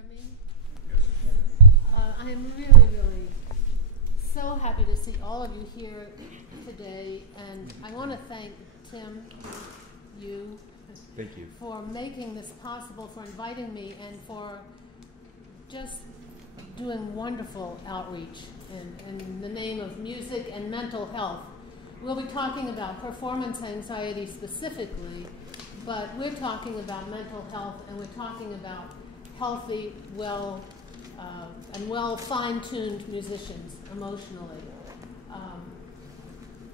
hear me? I am really, really so happy to see all of you here today, and I want to thank Tim, Thank you for making this possible, for inviting me, and for just doing wonderful outreach in the name of music and mental health. We'll be talking about performance anxiety specifically, but we're talking about mental health, and we're talking about healthy, well fine-tuned musicians emotionally.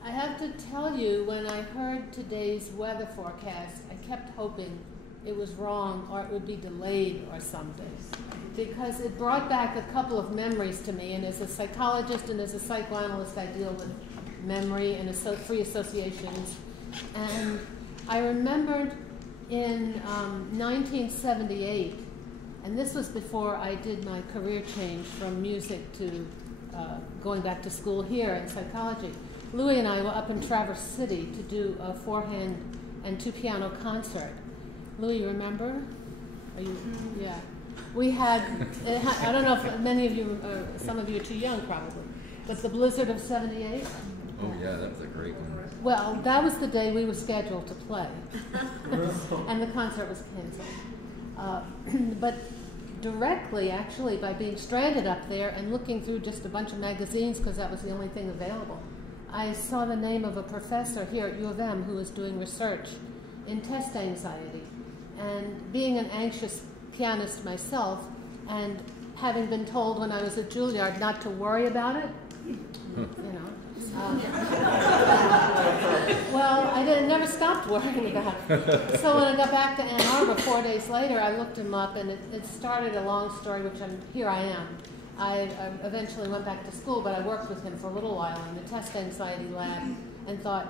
I have to tell you, when I heard today's weather forecast, I kept hoping it was wrong or it would be delayed or something, because it brought back a couple of memories to me, and as a psychologist and as a psychoanalyst, I deal with memory and free associations. And I remembered in 1978, and this was before I did my career change from music to going back to school here in psychology. Louis and I were up in Traverse City to do a 4-hand and 2-piano concert. Louis, you remember? Are you? Yeah. We had, I don't know if many of you, some of you are too young probably, but the blizzard of '78. Oh yeah, that was a great one. Well, that was the day we were scheduled to play, and the concert was canceled. But directly, actually, by being stranded up there and looking through just a bunch of magazines, because that was the only thing available, I saw the name of a professor here at U of M who was doing research in test anxiety. And being an anxious pianist myself, and having been told when I was at Juilliard not to worry about it, you know, well, I never stopped worrying about it. So when I got back to Ann Arbor 4 days later, I looked him up, and it started a long story, which here I am. I eventually went back to school, but I worked with him for a little while in the test anxiety lab, and thought,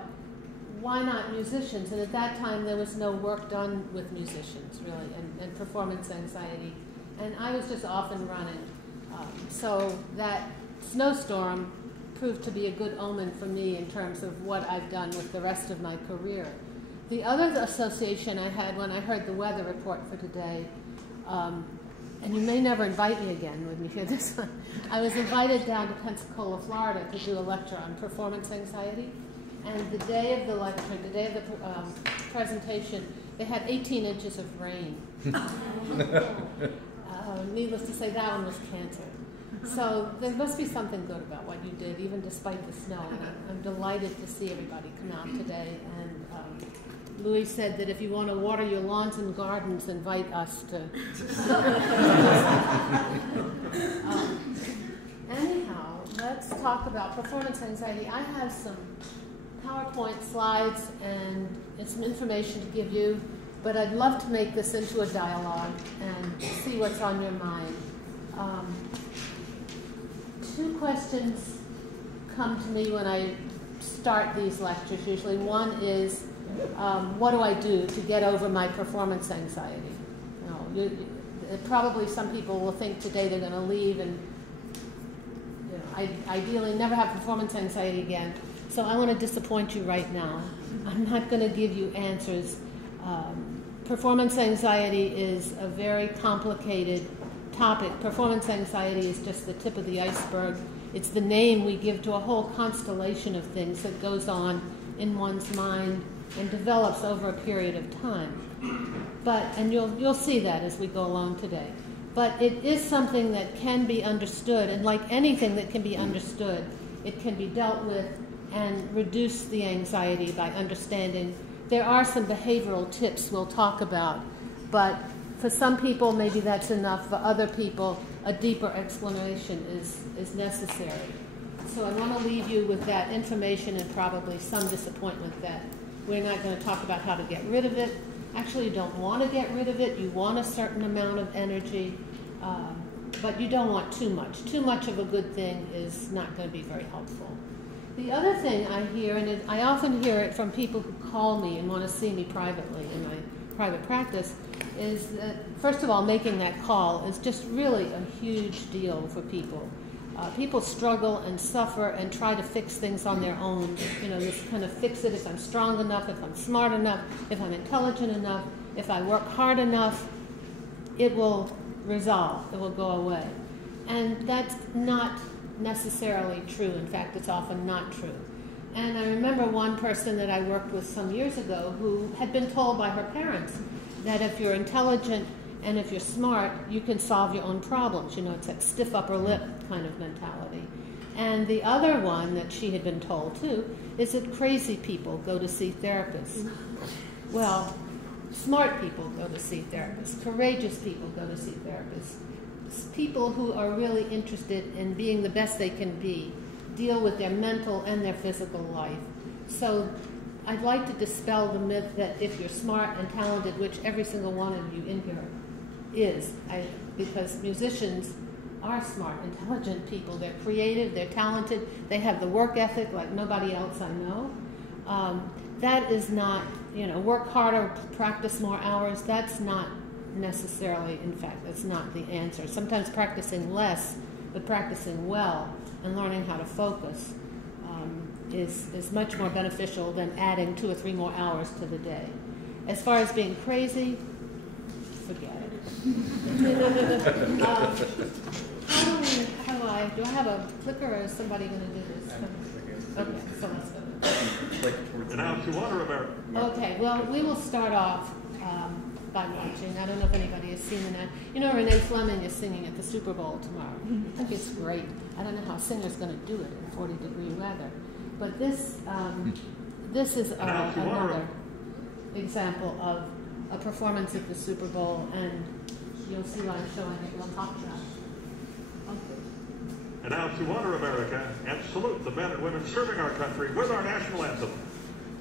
why not musicians? And at that time, there was no work done with musicians, really, and performance anxiety. And I was just off and running. So that snowstorm proved to be a good omen for me in terms of what I've done with the rest of my career. The other association I had when I heard the weather report for today, and you may never invite me again when you hear this one, I was invited down to Pensacola, Florida to do a lecture on performance anxiety. And the day of the lecture, the day of the presentation, they had 18 inches of rain. Needless to say, that one was canceled. So there must be something good about what you did, even despite the snow. And I'm delighted to see everybody come out today. And Louis said that if you want to water your lawns and gardens, invite us to. Anyhow, let's talk about performance anxiety. I have some PowerPoint slides and some information to give you, but I'd love to make this into a dialogue and see what's on your mind. Two questions come to me when I start these lectures usually. One is, what do I do to get over my performance anxiety? Probably some people will think today they're going to leave and ideally never have performance anxiety again. So I want to disappoint you right now. I'm not going to give you answers. Performance anxiety is a very complicated topic. Performance anxiety is just the tip of the iceberg. It's the name we give to a whole constellation of things that goes on in one's mind and develops over a period of time. And you'll see that as we go along today. But it is something that can be understood, and like anything that can be understood, it can be dealt with and reduce the anxiety by understanding. There are some behavioral tips we'll talk about, but for some people maybe that's enough. For other people, a deeper explanation is necessary. So I want to leave you with that information and probably some disappointment that we're not going to talk about how to get rid of it. Actually, you don't want to get rid of it. You want a certain amount of energy, but you don't want too much. Too much of a good thing is not going to be very helpful. The other thing I hear, and I often hear it from people who call me and want to see me privately in my private practice, is that, first of all, making that call is just really a huge deal for people. People struggle and suffer and try to fix things on their own. This kind of fix it if I'm strong enough, if I'm smart enough, if I'm intelligent enough, if I work hard enough. it will resolve, it will go away. And that's not necessarily true. In fact, it's often not true. And I remember one person that I worked with some years ago who had been told by her parents that if you're intelligent and if you're smart, you can solve your own problems. You know, it's that stiff upper lip kind of mentality. And the other one that she had been told, too, is that crazy people go to see therapists. Well, smart people go to see therapists. Courageous people go to see therapists. People who are really interested in being the best they can be, deal with their mental and their physical life. So I'd like to dispel the myth that if you're smart and talented, which every single one of you in here is, because musicians are smart, intelligent people. They're creative, they're talented, they have the work ethic like nobody else I know. That is not, you know, work harder, practice more hours. That's not necessarily, in fact, that's not the answer. Sometimes practicing less, but practicing well and learning how to focus is much more beneficial than adding 2 or 3 more hours to the day. As far as being crazy, forget it. Do I have a clicker or is somebody going to do this? Okay, so let's go. And now to honor America. Okay, well, we will start off by watching. I don't know if anybody has seen that. You know, Renee Fleming is singing at the Super Bowl tomorrow. I think it's great. I don't know how a singer's going to do it in 40-degree weather. But this is another example of a performance at the Super Bowl, and you'll see why I'm showing it. We'll talk about it. And now to honor America and salute the men and women serving our country with our national anthem.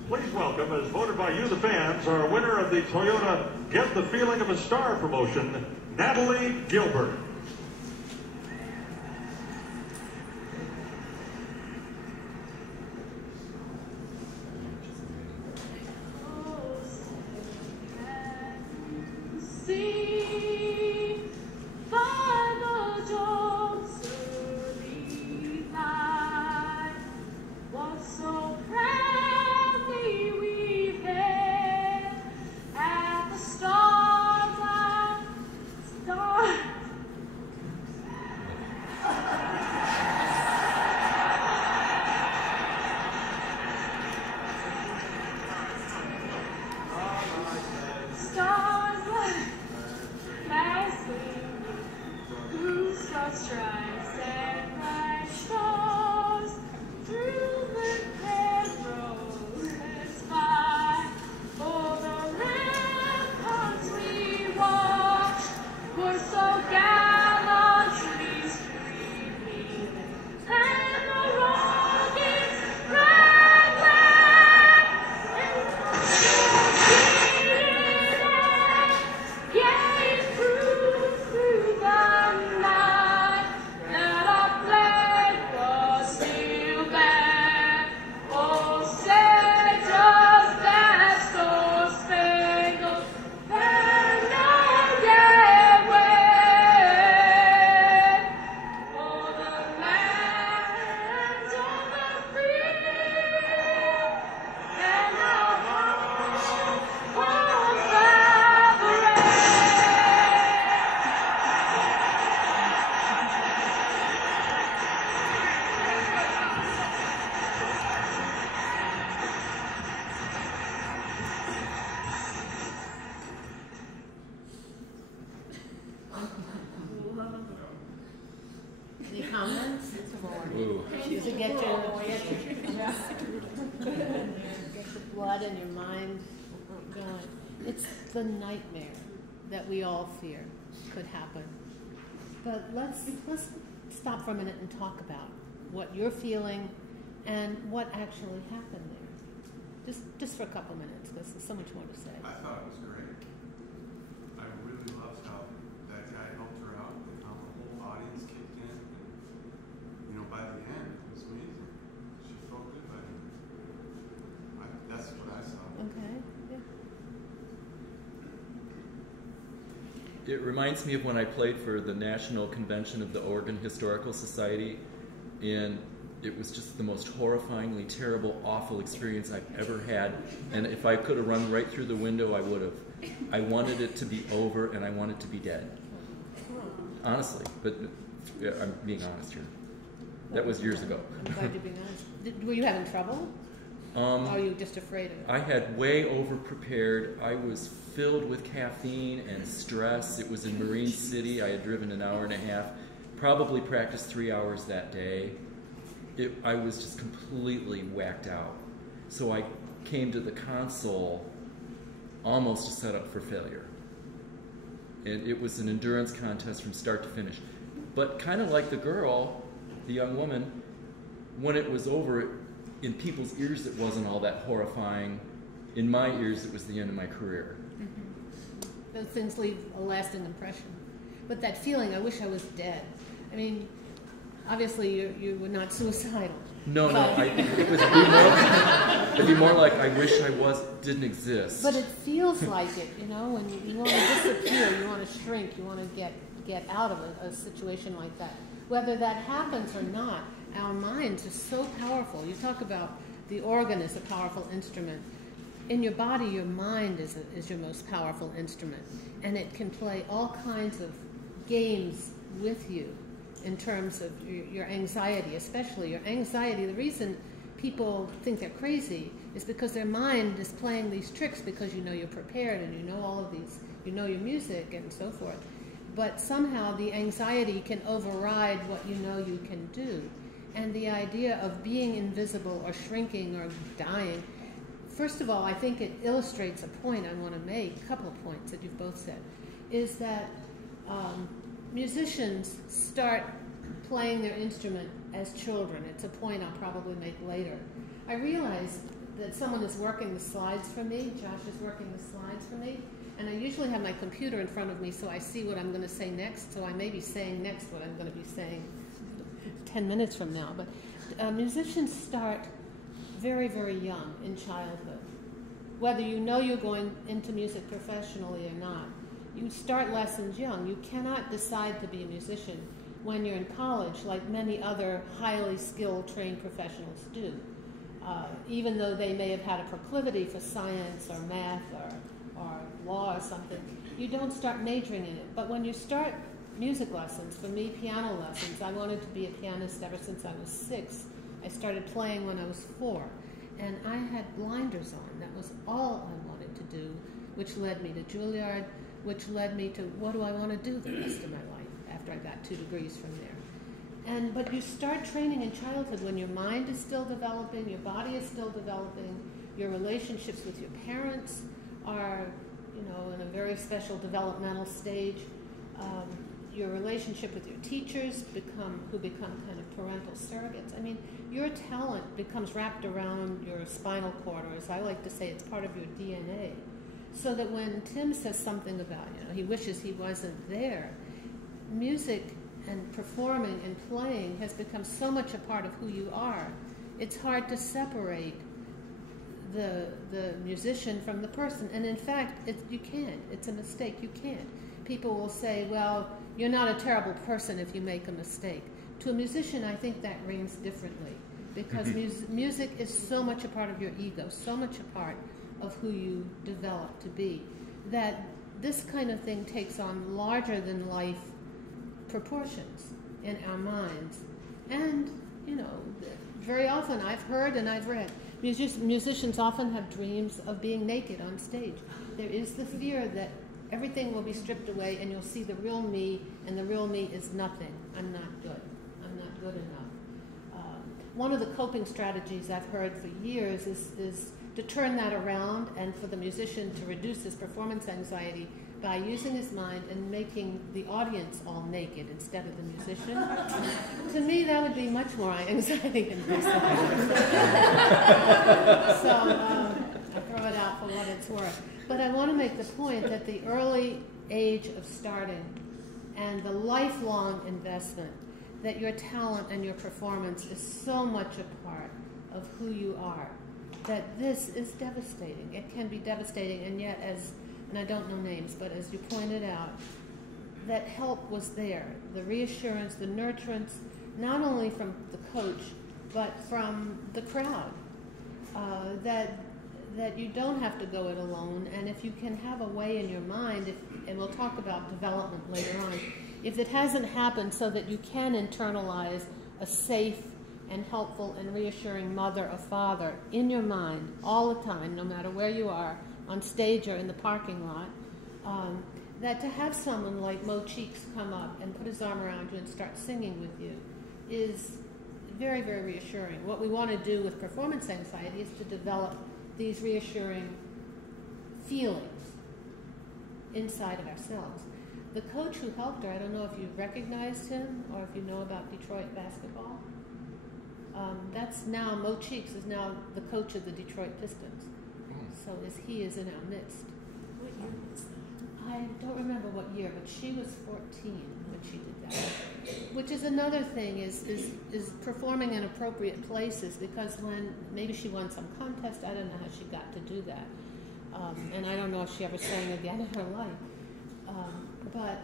Please welcome, as voted by you, the fans, our winner of the Toyota Get the Feeling of a Star promotion, Natalie Gilbert. The nightmare that we all fear could happen. But let's stop for a minute and talk about what you're feeling and what actually happened there. Just for a couple minutes, because there's so much more to say. I thought it was great. I really loved how that guy helped her out and how the whole audience kicked in. And, you know, by the end, it was amazing. She felt good by the end. That's what I saw. Okay. It reminds me of when I played for the National Convention of the Oregon Historical Society, and it was just the most horrifyingly terrible, awful experience I've ever had. And if I could have run right through the window, I would have. I wanted it to be over, and I wanted to be dead. Honestly, but yeah, I'm being honest here. That was years ago. I'm glad you're being honest. Were you having trouble? Or are you just afraid of it? I had way over-prepared. I was filled with caffeine and stress. It was in Marine City. I had driven an hour and a half, probably practiced 3 hours that day. I was just completely whacked out. So I came to the console almost to set up for failure. And it was an endurance contest from start to finish. But kind of like the girl, the young woman, when it was over, in people's ears it wasn't all that horrifying. In my ears, it was the end of my career. Mm-hmm. Those things leave a lasting impression. But that feeling, I wish I was dead. I mean, obviously you were not suicidal. No, it'd be more like I wish I didn't exist. But it feels like it, you know, when you want to disappear, you want to shrink, you want to get out of a situation like that. Whether that happens or not, our minds are so powerful. You talk about the organ as a powerful instrument. In your body, your mind is your most powerful instrument, and it can play all kinds of games with you in terms of your anxiety, especially your anxiety. The reason people think they're crazy is because their mind is playing these tricks because you know you're prepared and you know all of these, you know your music and so forth. But somehow the anxiety can override what you know you can do. And the idea of being invisible or shrinking or dying, first of all, I think it illustrates a point I want to make, a couple of points that you've both said, is that musicians start playing their instrument as children. It's a point I'll probably make later. I realize that someone is working the slides for me. Josh is working the slides for me. And I usually have my computer in front of me so I see what I'm going to say next. So I may be saying next what I'm going to be saying 10 minutes from now. But musicians start very, very young in childhood. Whether you know you're going into music professionally or not, you start lessons young. You cannot decide to be a musician when you're in college like many other highly skilled, trained professionals do. Even though they may have had a proclivity for science or math or law or something, you don't start majoring in it. But when you start music lessons, for me, piano lessons, I wanted to be a pianist ever since I was 6. I started playing when I was 4. And I had blinders on. That was all I wanted to do, which led me to Juilliard, which led me to what do I want to do the rest of my life after I got 2 degrees from there. But you start training in childhood when your mind is still developing, your body is still developing, your relationships with your parents are, you know, in a very special developmental stage. Your relationship with your teachers who become kind of parental surrogates. I mean, your talent becomes wrapped around your spinal cord, or as I like to say, it's part of your DNA. So that when Tim says something about, you know, he wishes he wasn't there, music and performing and playing has become so much a part of who you are. It's hard to separate the musician from the person. And in fact, you can't. It's a mistake. You can't. People will say, well, you're not a terrible person if you make a mistake. To a musician, I think that rings differently, because music is so much a part of your ego, so much a part of who you develop to be, that this kind of thing takes on larger than life proportions in our minds. And, you know, very often I've heard and I've read, musicians often have dreams of being naked on stage. There is the fear that everything will be stripped away and you'll see the real me, and the real me is nothing. I'm not good. I'm not good enough. One of the coping strategies I've heard for years is to turn that around and for the musician to reduce his performance anxiety by using his mind and making the audience all naked instead of the musician. To me, that would be much more anxiety inducing. So I throw it out for what it's worth. But I want to make the point that the early age of starting and the lifelong investment, that your talent and your performance is so much a part of who you are, that this is devastating. It can be devastating, and yet, and I don't know names, but as you pointed out, that help was there. The reassurance, the nurturance, not only from the coach, but from the crowd, that that you don't have to go it alone, and if you can have a way in your mind, and we'll talk about development later on, if it hasn't happened so that you can internalize a safe and helpful and reassuring mother or father in your mind all the time, no matter where you are, on stage or in the parking lot, that to have someone like Mo Cheeks come up and put his arm around you and start singing with you is very, very reassuring. What we want to do with performance anxiety is to develop these reassuring feelings inside of ourselves. The coach who helped her, I don't know if you recognized him or if you know about Detroit basketball. That's now, Mo Cheeks is now the coach of the Detroit Pistons. So he is in our midst. What year was that? I don't remember what year, but she was 14 when she did that. Which is another thing, is performing in appropriate places, because when, maybe she won some contest, I don't know how she got to do that. And I don't know if she ever sang again in her life. But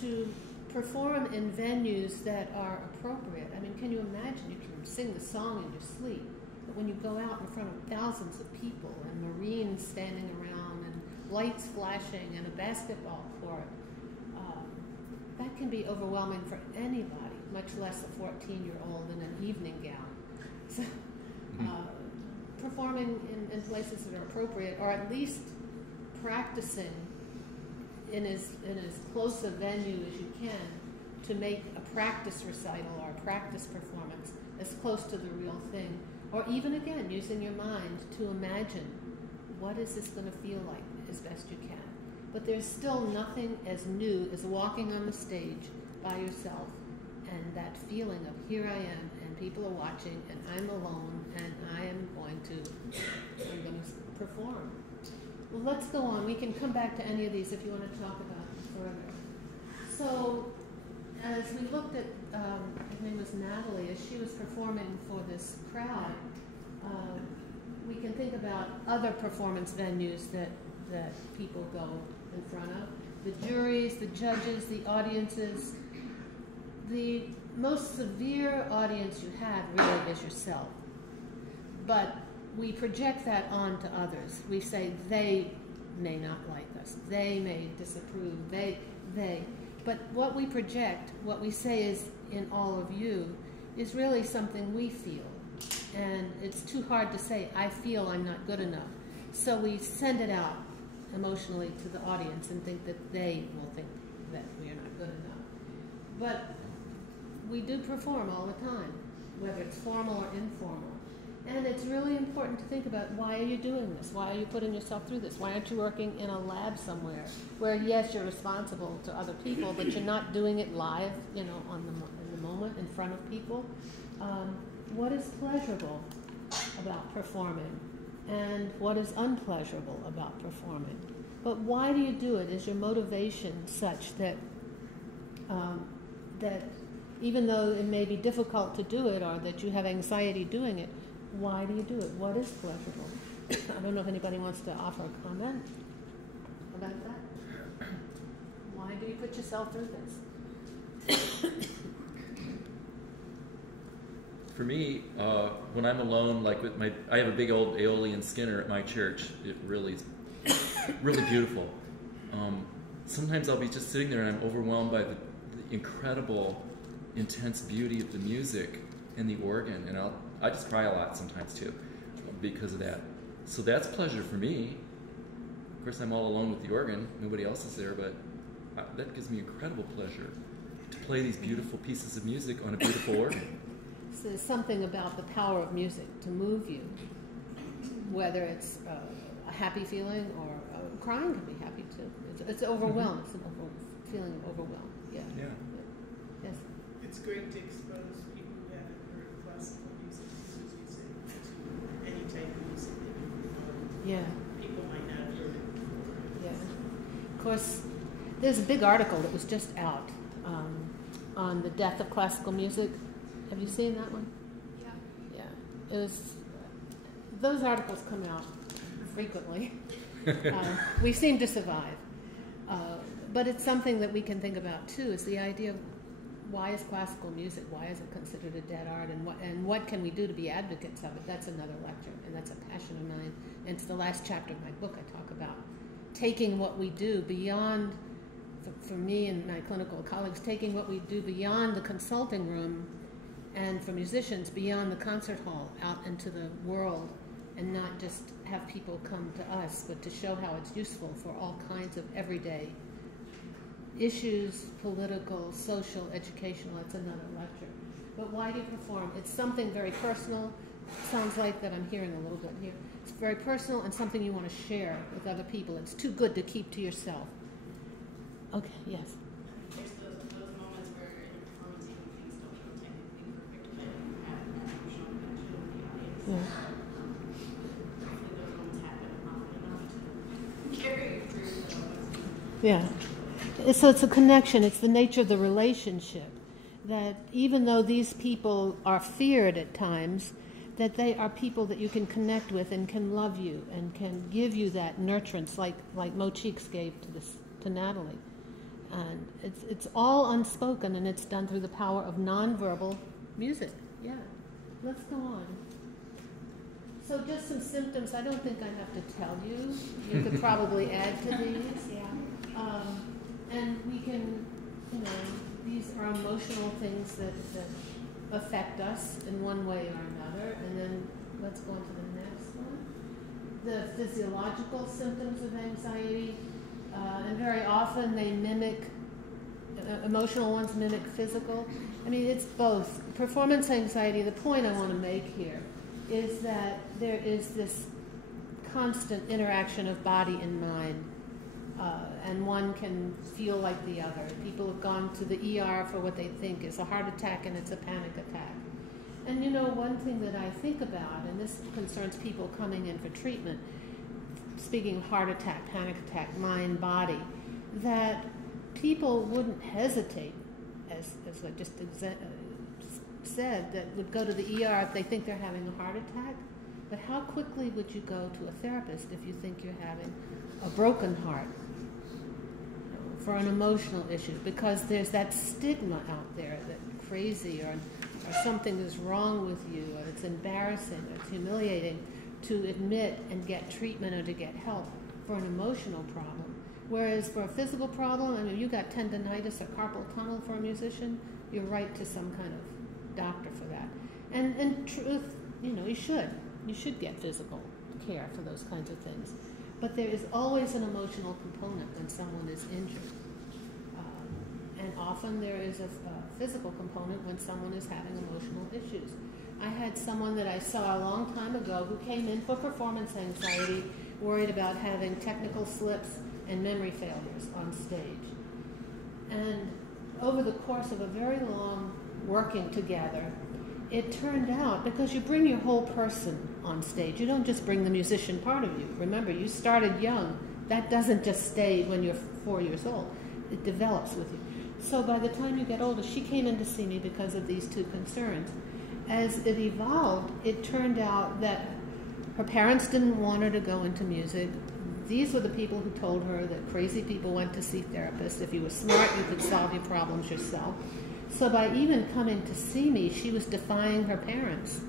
to perform in venues that are appropriate, I mean, can you imagine? You can sing the song in your sleep, but when you go out in front of thousands of people and Marines standing around and lights flashing and a basketball court, that can be overwhelming for anybody, much less a 14-year-old in an evening gown. So, performing in places that are appropriate, or at least practicing in as close a venue as you can to make a practice recital or a practice performance as close to the real thing. Or even, again, using your mind to imagine, what is this going to feel like as best you can. But there's still nothing as new as walking on the stage by yourself and that feeling of, here I am, and people are watching, and I'm alone, and I'm going to perform. Well, let's go on. We can come back to any of these if you want to talk about them further. So, as we looked at, her name was Natalie, as she was performing for this crowd, we can think about other performance venues that people go in front of. The juries, the judges, the audiences. The most severe audience you have really is yourself. But we project that onto others. We say they may not like us. They may disapprove. They. But what we project, what we say is in all of you, is really something we feel. And it's too hard to say, I feel I'm not good enough. So we send it out emotionally to the audience and think that they will think that we are not good enough. But we do perform all the time, whether it's formal or informal. And it's really important to think about, why are you doing this? Why are you putting yourself through this? Why aren't you working in a lab somewhere where, yes, you're responsible to other people, but you're not doing it live, in the moment in front of people? What is pleasurable about performing, and what is unpleasurable about performing? But why do you do it? Is your motivation such that that even though it may be difficult to do it, or that you have anxiety doing it, why do you do it? What is pleasurable? I don't know if anybody wants to offer a comment about that. Why do you put yourself through this? For me, when I'm alone, like with I have a big old Aeolian Skinner at my church. It really is really beautiful. Sometimes I'll be just sitting there and I'm overwhelmed by the incredible, intense beauty of the music and the organ, and I just cry a lot sometimes too because of that. So that's pleasure for me. Of course, I'm all alone with the organ. Nobody else is there, but that gives me incredible pleasure to play these beautiful pieces of music on a beautiful organ. So there's something about the power of music to move you, whether it's a happy feeling or crying can be happy too. It's overwhelmed. It's a feeling of overwhelm. Yeah. Yes. It's great to expose people who haven't heard classical music, as you say, to any type of music that people might not have heard it before. Yeah. Of course, there's a big article that was just out on the death of classical music. Have you seen that one? Yeah. Yeah. It was. Those articles come out frequently. We seem to survive. But it's something that we can think about too, is the idea of why is classical music, why is it considered a dead art, and what can we do to be advocates of it? That's another lecture, and that's a passion of mine. And it's the last chapter of my book. I talk about taking what we do beyond, for me and my clinical colleagues, taking what we do beyond the consulting room, and for musicians, beyond the concert hall, out into the world, and not just have people come to us, but to show how it's useful for all kinds of everyday issues, political, social, educational. That's another lecture. But why do you perform? It's something very personal. Sounds like that I'm hearing a little bit here. It's very personal and something you want to share with other people. It's too good to keep to yourself. Okay, yes. There's those moments where in a performance even things don't go technically perfect, but you have an emotional connection with the audience. Yeah. Hopefully those moments happen often enough to carry you through those. Yeah. So it's a connection. It's the nature of the relationship. That even though these people are feared at times, that they are people that you can connect with and can love you and can give you that nurturance, like Mo Cheeks gave to Natalie. And it's all unspoken, and it's done through the power of nonverbal music. Yeah. Let's go on. So just some symptoms. I don't think I have to tell you. You could probably add to these. Yeah. And we can, these are emotional things that affect us in one way or another. And then let's go on to the next one. The physiological symptoms of anxiety. And very often they mimic, emotional ones mimic physical. I mean, it's both. Performance anxiety, the point I want to make here is that there is this constant interaction of body and mind. And one can feel like the other. People have gone to the ER for what they think is a heart attack, and it's a panic attack. And one thing that I think about, and this concerns people coming in for treatment, speaking of heart attack, panic attack, mind, body, that people wouldn't hesitate, as I just said, that would go to the ER if they think they're having a heart attack. But how quickly would you go to a therapist if you think you're having a broken heart for an emotional issue? Because there's that stigma out there that crazy or something is wrong with you, or it's embarrassing, or it's humiliating to admit and get treatment or to get help for an emotional problem. Whereas for a physical problem, I mean, you got tendonitis or carpal tunnel for a musician, you're right to some kind of doctor for that. And in truth, you should get physical care for those kinds of things. But there is always an emotional component when someone is injured. And often there is a physical component when someone is having emotional issues. I had someone that I saw a long time ago who came in for performance anxiety, worried about having technical slips and memory failures on stage. And over the course of a very long working together, it turned out, because you bring your whole person on stage, you don't just bring the musician part of you. Remember, you started young. That doesn't just stay when you're 4 years old. It develops with you. So by the time you get older, she came in to see me because of these two concerns. As it evolved, it turned out that her parents didn't want her to go into music. These were the people who told her that crazy people went to see therapists. If you were smart, you could solve your problems yourself. So by even coming to see me, she was defying her parents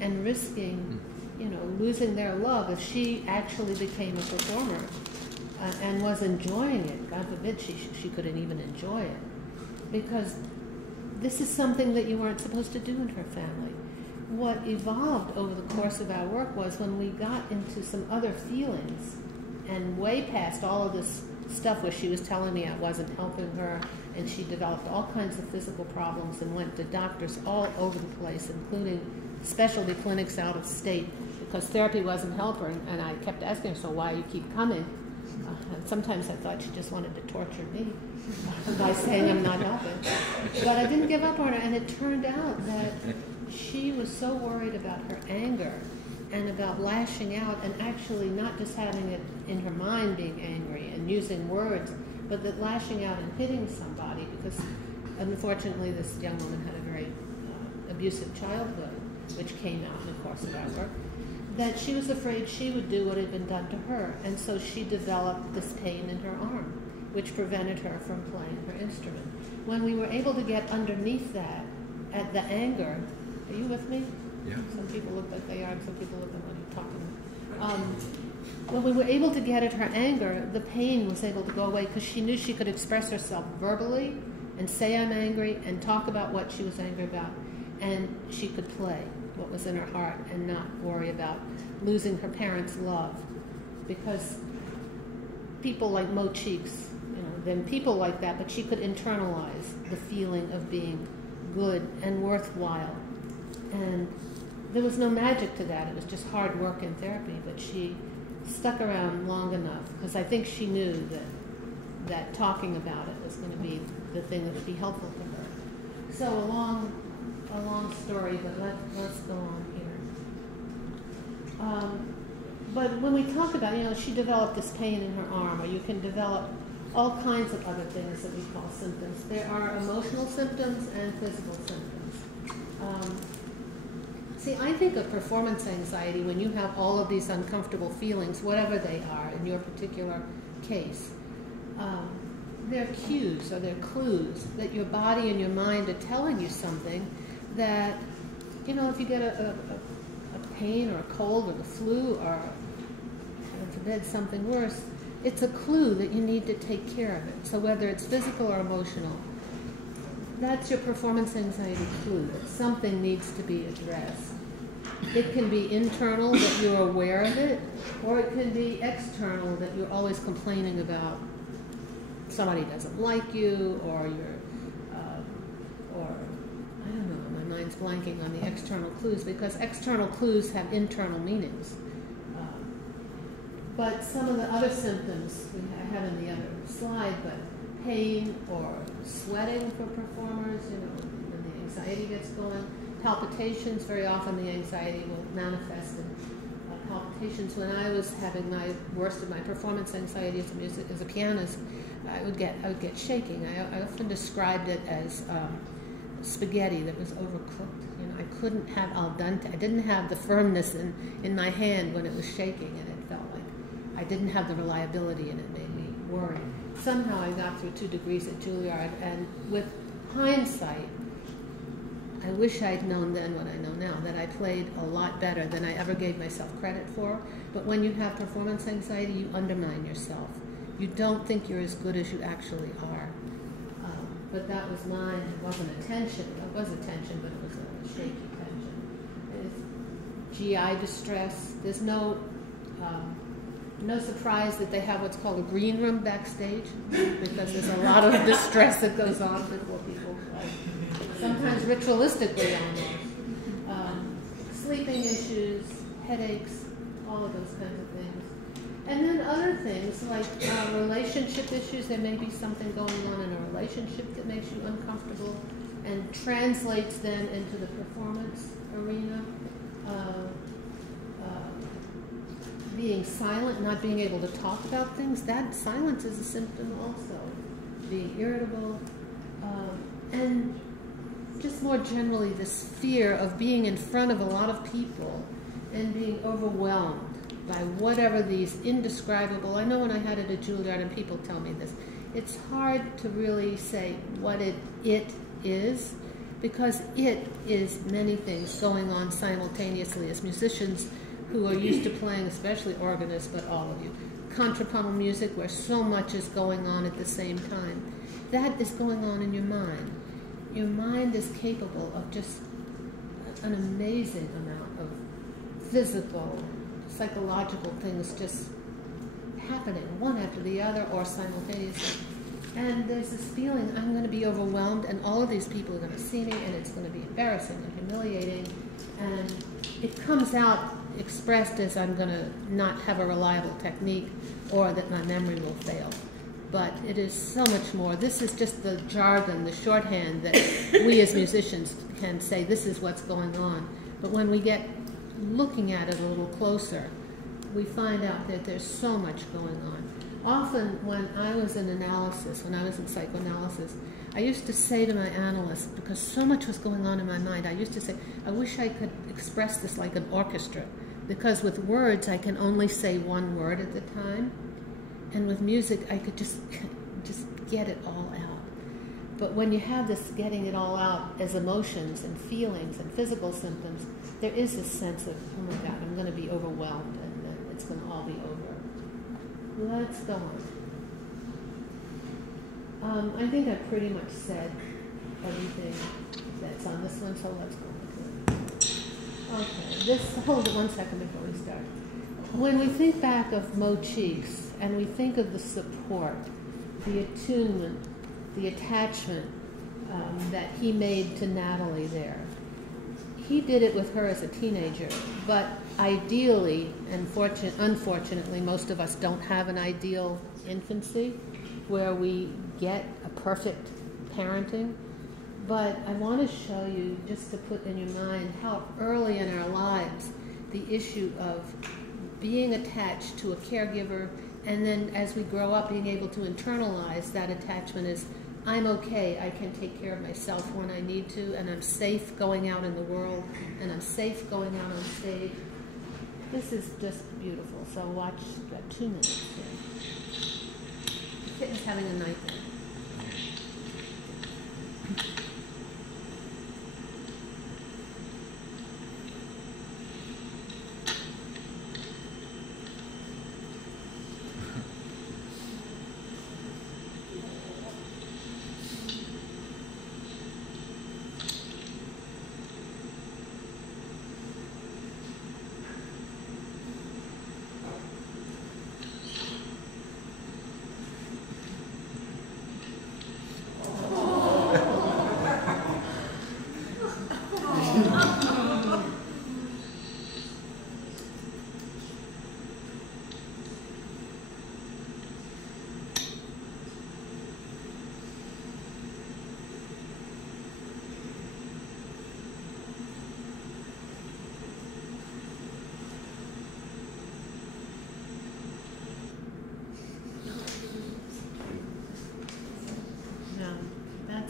and risking, losing their love if she actually became a performer and was enjoying it. God forbid she couldn't even enjoy it. Because this is something that you weren't supposed to do in her family. What evolved over the course of our work was when we got into some other feelings and way past all of this stuff where she was telling me I wasn't helping her, and she developed all kinds of physical problems and went to doctors all over the place, including specialty clinics out of state, because therapy wasn't helping her. And I kept asking her, so why you keep coming? And sometimes I thought she just wanted to torture me by saying I'm not helping. But I didn't give up on her, and it turned out that she was so worried about her anger and about lashing out, and actually not just having it in her mind being angry and using words, but that lashing out and hitting somebody, because unfortunately this young woman had a very abusive childhood, which came out in the course of our work, that she was afraid she would do what had been done to her, and so she developed this pain in her arm, which prevented her from playing her instrument. when we were able to get underneath that, at the anger, are you with me? Yeah. Some people look like they are, and some people look like they're talking. When we were able to get at her anger, the pain was able to go away because she knew she could express herself verbally and say I'm angry and talk about what she was angry about. And she could play what was in her heart and not worry about losing her parents' love. Because people like Mo Cheeks, then people like that, but she could internalize the feeling of being good and worthwhile. And there was no magic to that. It was just hard work in therapy, but she stuck around long enough because I think she knew that talking about it was going to be the thing that would be helpful to her. So a long story, but let's go on here. But when we talk about, she developed this pain in her arm, or you can develop all kinds of other things that we call symptoms. There are emotional symptoms and physical symptoms. See, I think of performance anxiety when you have all of these uncomfortable feelings, whatever they are in your particular case. They're cues or they're clues that your body and your mind are telling you something that, if you get a pain or a cold or the flu or, heaven forbid, something worse, it's a clue that you need to take care of it. So whether it's physical or emotional, that's your performance anxiety clue, that something needs to be addressed. It can be internal, that you're aware of it, or it can be external, that you're always complaining about somebody doesn't like you, or you're, or I don't know, my mind's blanking on the external clues, because external clues have internal meanings. But some of the other symptoms I have in the other slide, but pain or sweating for performers, when the anxiety gets going. Palpitations, very often the anxiety will manifest in palpitations. When I was having my worst of my performance anxiety as a pianist, I would get shaking. I often described it as spaghetti that was overcooked. I couldn't have al dente. I didn't have the firmness in my hand when it was shaking, and it felt like I didn't have the reliability, and it made me worry. Somehow I got through 2 degrees at Juilliard, and with hindsight, I wish I'd known then what I know now, that I played a lot better than I ever gave myself credit for. But when you have performance anxiety, you undermine yourself. You don't think you're as good as you actually are. But that was mine. It wasn't a tension. It was a tension, but it was a shaky tension. It's GI distress. There's no surprise that they have what's called a green room backstage, because there's a lot of distress that goes on before people play. Sometimes ritualistically almost. Sleeping issues, headaches, all of those kinds of things. And then other things like relationship issues. There may be something going on in a relationship that makes you uncomfortable and translates then into the performance arena. Being silent, not being able to talk about things, that silence is a symptom also. Being irritable. And just more generally, this fear of being in front of a lot of people and being overwhelmed by whatever these indescribable, I know when I had it at Juilliard, and people tell me this, it's hard to really say what it is, because it is many things going on simultaneously. As musicians who are used to playing, especially organists, but all of you, contrapuntal music where so much is going on at the same time, that is going on in your mind. Your mind is capable of just an amazing amount of physical, psychological things just happening, one after the other or simultaneously. And there's this feeling, I'm going to be overwhelmed, and all of these people are going to see me, and it's going to be embarrassing and humiliating. And it comes out expressed as I'm going to not have a reliable technique, or that my memory will fail. But it is so much more. This is just the jargon, the shorthand that we as musicians can say, this is what's going on. But when we get looking at it a little closer, we find out that there's so much going on. Often when I was in analysis, when I was in psychoanalysis, I used to say to my analyst, because so much was going on in my mind, I used to say, I wish I could express this like an orchestra, because with words I can only say one word at the time. And with music, I could just get it all out. But when you have this getting it all out as emotions and feelings and physical symptoms, there is this sense of, oh my God, I'm going to be overwhelmed and then it's going to all be over. Let's go on. I think I pretty much said everything that's on this one, so let's go on to it. Okay, hold it 1 second before we start. When we think back of Mo Cheeks and we think of the support, the attunement, the attachment that he made to Natalie there, he did it with her as a teenager, but ideally, and unfortunately, most of us don't have an ideal infancy where we get a perfect parenting. But I want to show you, just to put in your mind, how early in our lives the issue of being attached to a caregiver, and then as we grow up being able to internalize that attachment is, I'm okay, I can take care of myself when I need to, and I'm safe going out in the world, and I'm safe going out on stage. This is just beautiful, so watch 2 minutes here. The kitten's having a nightmare.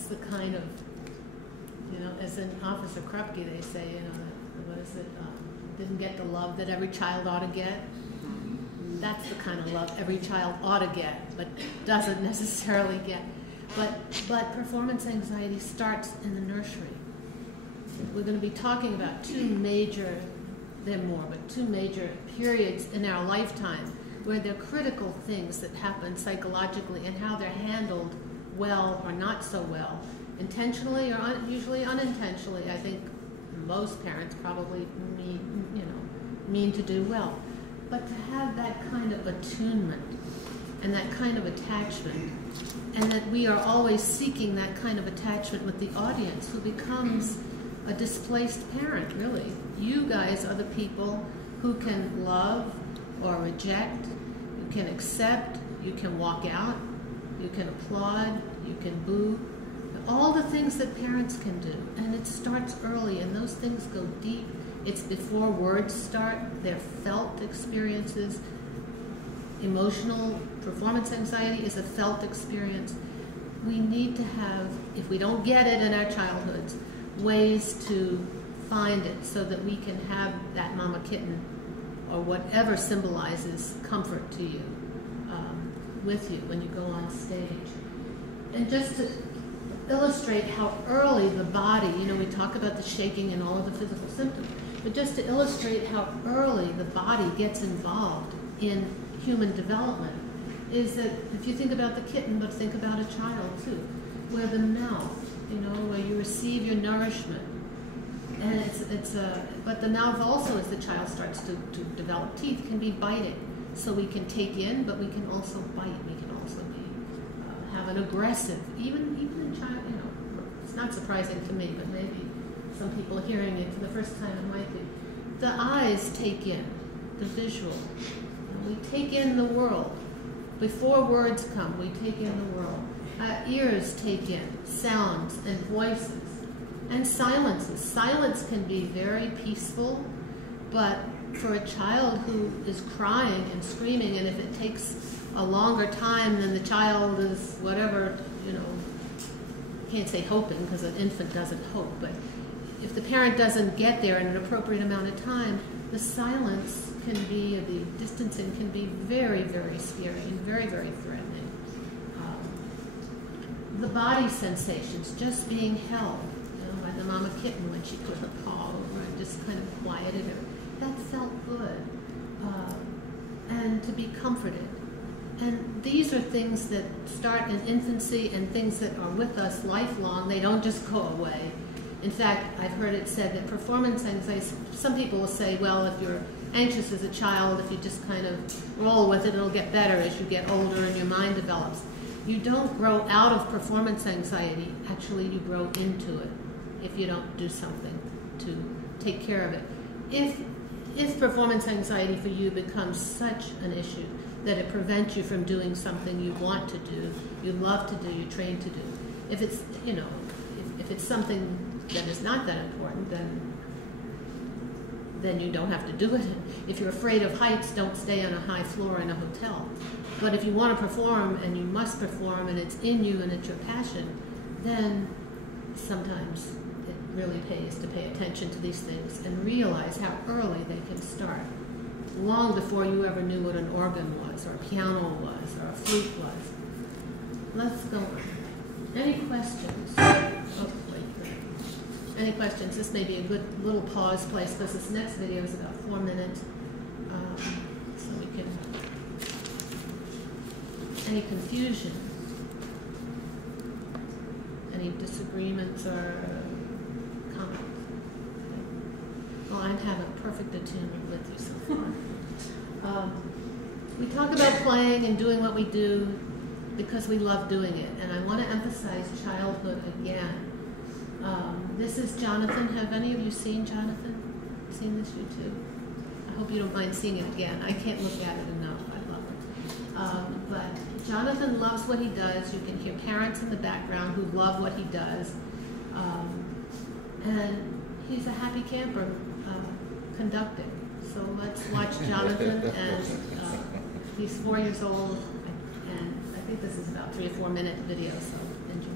The kind of, as in Officer Krupke, they say, what is it, didn't get the love that every child ought to get. That's the kind of love every child ought to get, but doesn't necessarily get. But performance anxiety starts in the nursery. We're going to be talking about 2 major, there are more, but 2 major periods in our lifetime where they're critical things that happen psychologically and how they're handled well or not so well, intentionally or usually unintentionally. I think most parents probably mean to do well, but to have that kind of attunement and that kind of attachment, and that we are always seeking that kind of attachment with the audience who becomes a displaced parent, really. You guys are the people who can love or reject, you can accept, you can walk out, you can applaud, you can boo, all the things that parents can do. And it starts early, and those things go deep. It's before words start, they're felt experiences. Emotional performance anxiety is a felt experience. We need to have, if we don't get it in our childhoods, ways to find it so that we can have that mama kitten or whatever symbolizes comfort to you with you when you go on stage. And just to illustrate how early the body, we talk about the shaking and all of the physical symptoms, but just to illustrate how early the body gets involved in human development is that if you think about the kitten, but think about a child too, where the mouth, where you receive your nourishment, and but the mouth also, as the child starts to develop teeth, can be biting. So we can take in, but we can also bite. We can also be have an aggressive, even in child. It's not surprising to me, but maybe some people hearing it for the first time, it might be. The eyes take in the visual. We take in the world. Before words come, we take in the world. Ears take in sounds and voices and silences. Silence can be very peaceful, but for a child who is crying and screaming, and if it takes a longer time than the child is whatever, can't say hoping because an infant doesn't hope, but if the parent doesn't get there in an appropriate amount of time, the silence can be, the distancing can be very, very scary and very, very threatening. the body sensations, just being held, you know, by the mama kitten when she put her paw over and just kind of quieted her. That felt good. And to be comforted. And these are things that start in infancy and things that are with us lifelong. They don't just go away. In fact, I've heard it said that performance anxiety, some people will say, well, if you're anxious as a child, if you just kind of roll with it, it'll get better as you get older and your mind develops. You don't grow out of performance anxiety. Actually, you grow into it if you don't do something to take care of it. If performance anxiety for you becomes such an issue that it prevents you from doing something you want to do, you love to do, you're trained to do. If it's, you know, if it's something that is not that important, then you don't have to do it. If you're afraid of heights, don't stay on a high floor in a hotel. But if you want to perform and you must perform and it's in you and it's your passion, then sometimes it really pays to pay attention to these things and realize how early they can start, long before you ever knew what an organ was, or a piano was, or a flute was. Let's go on. Any questions? Oh, wait. Any questions? This may be a good little pause place because this next video is about 4 minutes. So we can. Any confusion? Any disagreements or comments? Well, I'm having a perfect attunement with you so far. We talk about playing and doing what we do because we love doing it, and I want to emphasize childhood again. This is Jonathan. Have any of you seen Jonathan? Seen this YouTube? I hope you don't mind seeing it again. I can't look at it enough. I love it. But Jonathan loves what he does. You can hear parents in the background who love what he does. And he's a happy camper conducting. So let's watch Jonathan. And he's 4 years old. And I think this is about 3 or 4 minute video, so enjoy.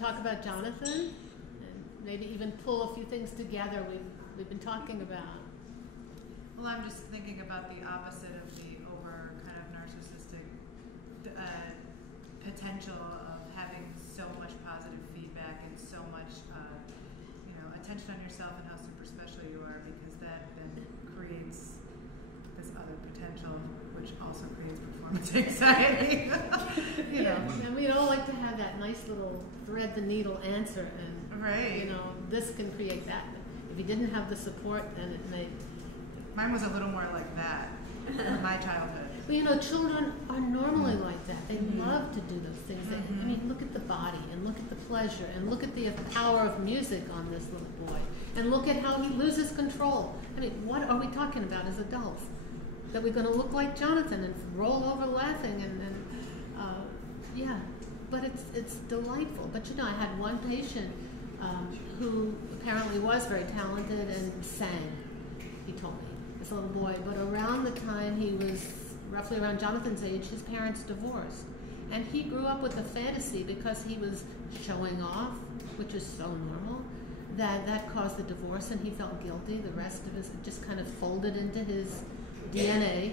Talk about Jonathan and maybe even pull a few things together we've been talking about. Well, I'm just thinking about the opposite of the over kind of narcissistic potential of having so much positive feedback and so much attention on yourself and how super special you are, because that then creates this other potential, which also creates performance anxiety. And we all like to have that nice little thread the needle answer, and right. This can create that. If you didn't have the support, then it may. Mine was a little more like that in my childhood. Well, children are normally like that. They love to do those things. I mean, look at the body, and look at the pleasure, and look at the power of music on this little boy, and look at how he loses control. I mean, what are we talking about as adults? That we're going to look like Jonathan and roll over laughing, and yeah, but it's delightful. But I had one patient who apparently was very talented and sang. He told me, this little boy. But around the time he was roughly around Jonathan's age, his parents divorced, and he grew up with a fantasy because he was showing off, which is so normal. That caused the divorce, and he felt guilty. The rest of it just kind of folded into his DNA,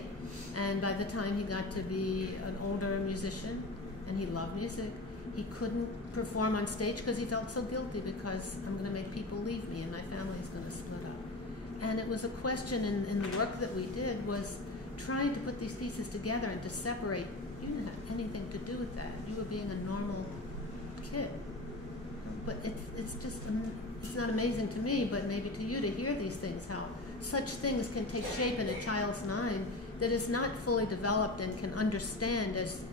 and by the time he got to be an older musician, and he loved music, he couldn't perform on stage because he felt so guilty, because I'm going to make people leave me and my family's going to split up. And it was a question in the work that we did was trying to put these pieces together and to separate. You didn't have anything to do with that. You were being a normal kid. But it's just, it's not amazing to me, but maybe to you to hear these things, how such things can take shape in a child's mind that is not fully developed and can understand, as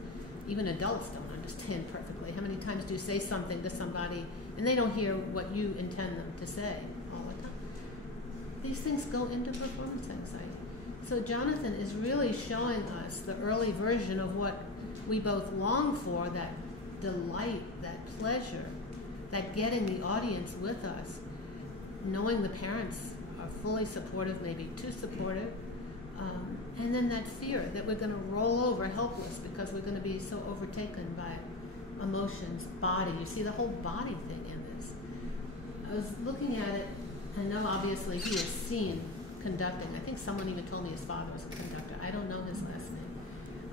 even adults don't understand perfectly. How many times do you say something to somebody and they don't hear what you intend them to say all the time? These things go into performance anxiety. So Jonathan is really showing us the early version of what we both long for, that delight, that pleasure, that getting the audience with us, knowing the parents are fully supportive, maybe too supportive, and then that fear that we're going to roll over helpless because we're going to be so overtaken by emotions, body. You see the whole body thing in this. I was looking at it, I know obviously he has seen conducting. I think someone even told me his father was a conductor. I don't know his last name.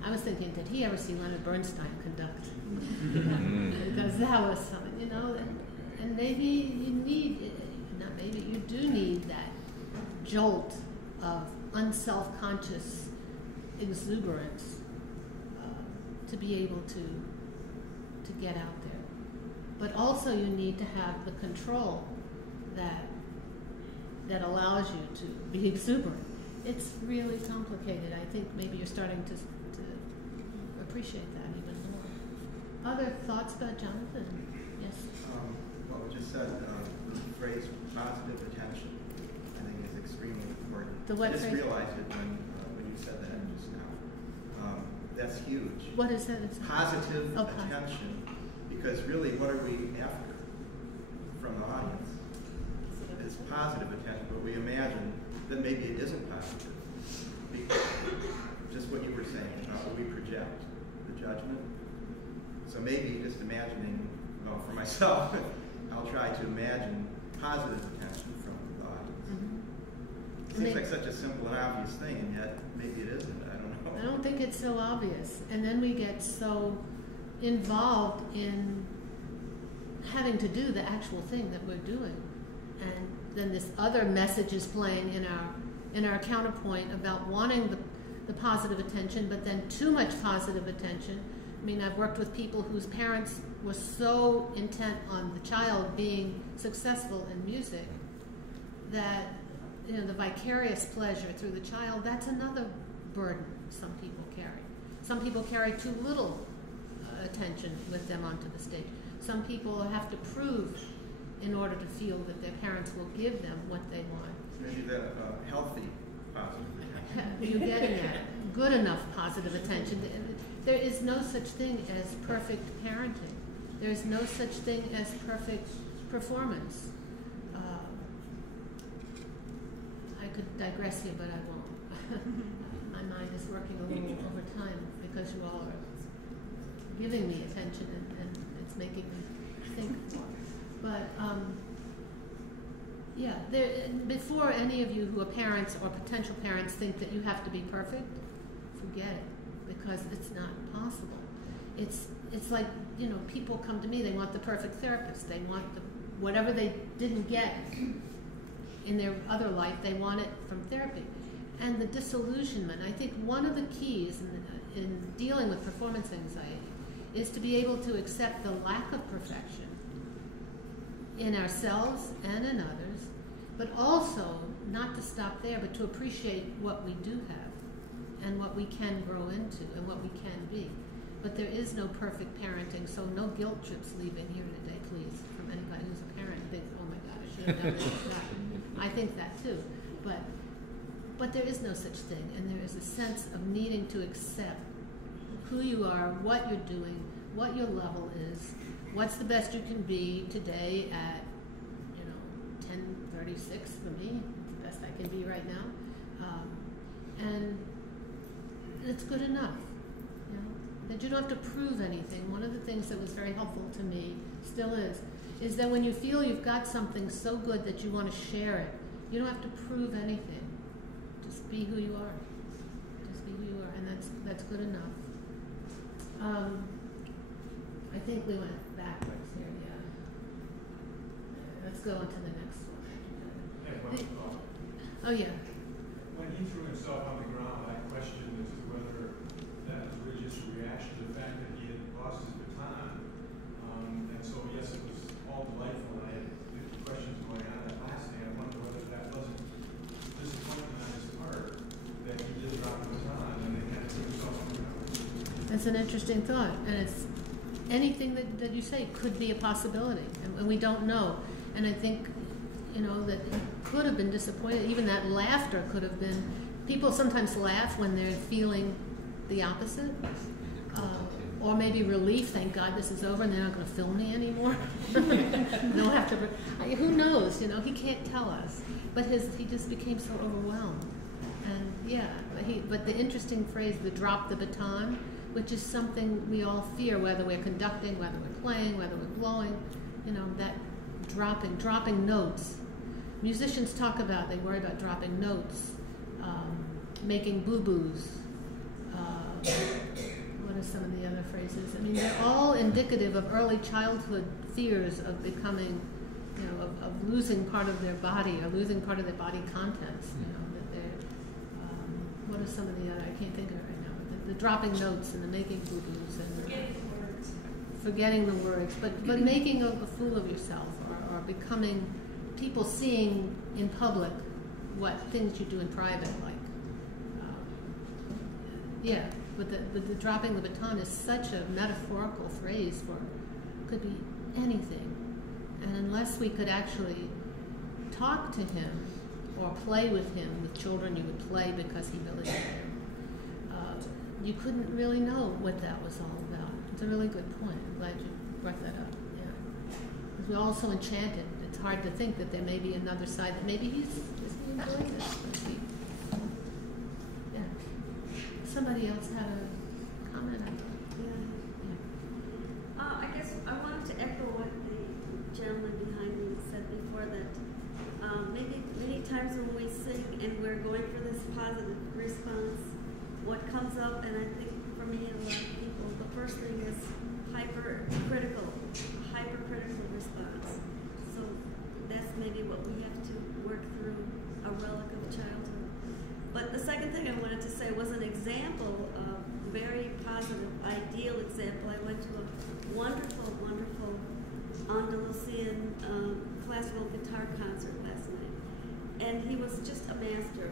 I was thinking, did he ever see Leonard Bernstein conduct? Because that was something, and maybe you need, not maybe, you do need that jolt of unself-conscious exuberance to be able to get out there. But also you need to have the control that allows you to be exuberant. It's really complicated. I think maybe you're starting to appreciate that even more. Other thoughts about Jonathan? Yes? What we just said, the phrase positive attention, I think is extremely important. The what I just phrase? realized it when you said that just now. That's huge. What is that? Positive attention, because really what are we after from the audience? It's positive attention, but we imagine that maybe it isn't positive. Just what you were saying, we project the judgment. So maybe just imagining, well, for myself, I'll try to imagine positive attention from the audience. Mm-hmm. Seems like such a simple and obvious thing, and yet maybe it isn't. I don't know. I don't think it's so obvious. And then we get so involved in having to do the actual thing that we're doing. And then this other message is playing in our counterpoint about wanting the positive attention, but then too much positive attention. I mean, I've worked with people whose parents were so intent on the child being successful in music that, you know, the vicarious pleasure through the child, that's another burden some people carry. Some people carry too little attention with them onto the stage. Some people have to prove in order to feel that their parents will give them what they want. Maybe that healthy positive attention. You're getting that. Good enough positive attention. There is no such thing as perfect parenting. There is no such thing as perfect performance. I could digress here, but I won't. My mind is working a little overtime because you all are giving me attention and it's making me think more. But yeah, before any of you who are parents or potential parents think that you have to be perfect, forget it, because it's not possible. It's like, you know, people come to me, they want the perfect therapist, they want whatever they didn't get in their other life, they want it from therapy. And the disillusionment, I think one of the keys in dealing with performance anxiety is to be able to accept the lack of perfection in ourselves and in others, but also not to stop there, but to appreciate what we do have and what we can grow into and what we can be. But there is no perfect parenting, so no guilt trips leaving here today, please, from anybody who's a parent and thinks, oh my God, I should have done this. I think that too. But there is no such thing, and there is a sense of needing to accept who you are, what you're doing, what your level is, what's the best you can be today at, you know, 10:36 for me, the best I can be right now, and it's good enough. You know, that you don't have to prove anything. One of the things that was very helpful to me, still is that when you feel you've got something so good that you want to share it, you don't have to prove anything. Just be who you are. Just be who you are, and that's good enough. I think we went backwards here, yeah. Let's go on to the next one. Oh, yeah. When he threw himself on the ground, I questioned as to whether that was really just a reaction to the fact that he had lost his baton. And so, yes, it was all delightful. I had 50 questions going on that last day. I wonder whether that wasn't disappointment on his part that he did drop the baton and they had to throw himself on the ground. That's an interesting thought, and it's anything that you say could be a possibility, and we don't know. And I think, you know, that he could have been disappointed. Even that laughter could have been. People sometimes laugh when they're feeling the opposite, or maybe relief. Thank God this is over, and they're not going to film me anymore. They'll have to. Who knows? You know, he can't tell us. But he just became so overwhelmed. And yeah, but the interesting phrase, the drop the baton, which is something we all fear, whether we're conducting, whether we're playing, whether we're blowing, you know, that dropping notes. Musicians talk about, they worry about dropping notes, making boo-boos. What are some of the other phrases? I mean, they're all indicative of early childhood fears of becoming, you know, of losing part of their body or losing part of their body contents. You know, that they're, what are some of the other, I can't think of it right now, but the dropping notes and the making boo-boos and forgetting the words, but making a fool of yourself or becoming, people seeing in public what things you do in private, like, yeah, but the dropping the baton is such a metaphorical phrase for, could be anything. And unless we could actually talk to him or play with him, with children you would play because he really did, you couldn't really know what that was all about. It's a really good point. I'm glad you brought that up. Yeah, because we're all so enchanted. It's hard to think that there may be another side that maybe he's enjoying this. Yeah. Somebody else had a comment. I guess I wanted to echo what the gentleman and we're going for this positive response, what comes up, and I think for me and a lot of people, the first thing is hypercritical response. So that's maybe what we have to work through, a relic of childhood. But the second thing I wanted to say was an example of very positive, ideal example. I went to a wonderful, wonderful Andalusian classical guitar concert last night, and he was just a master.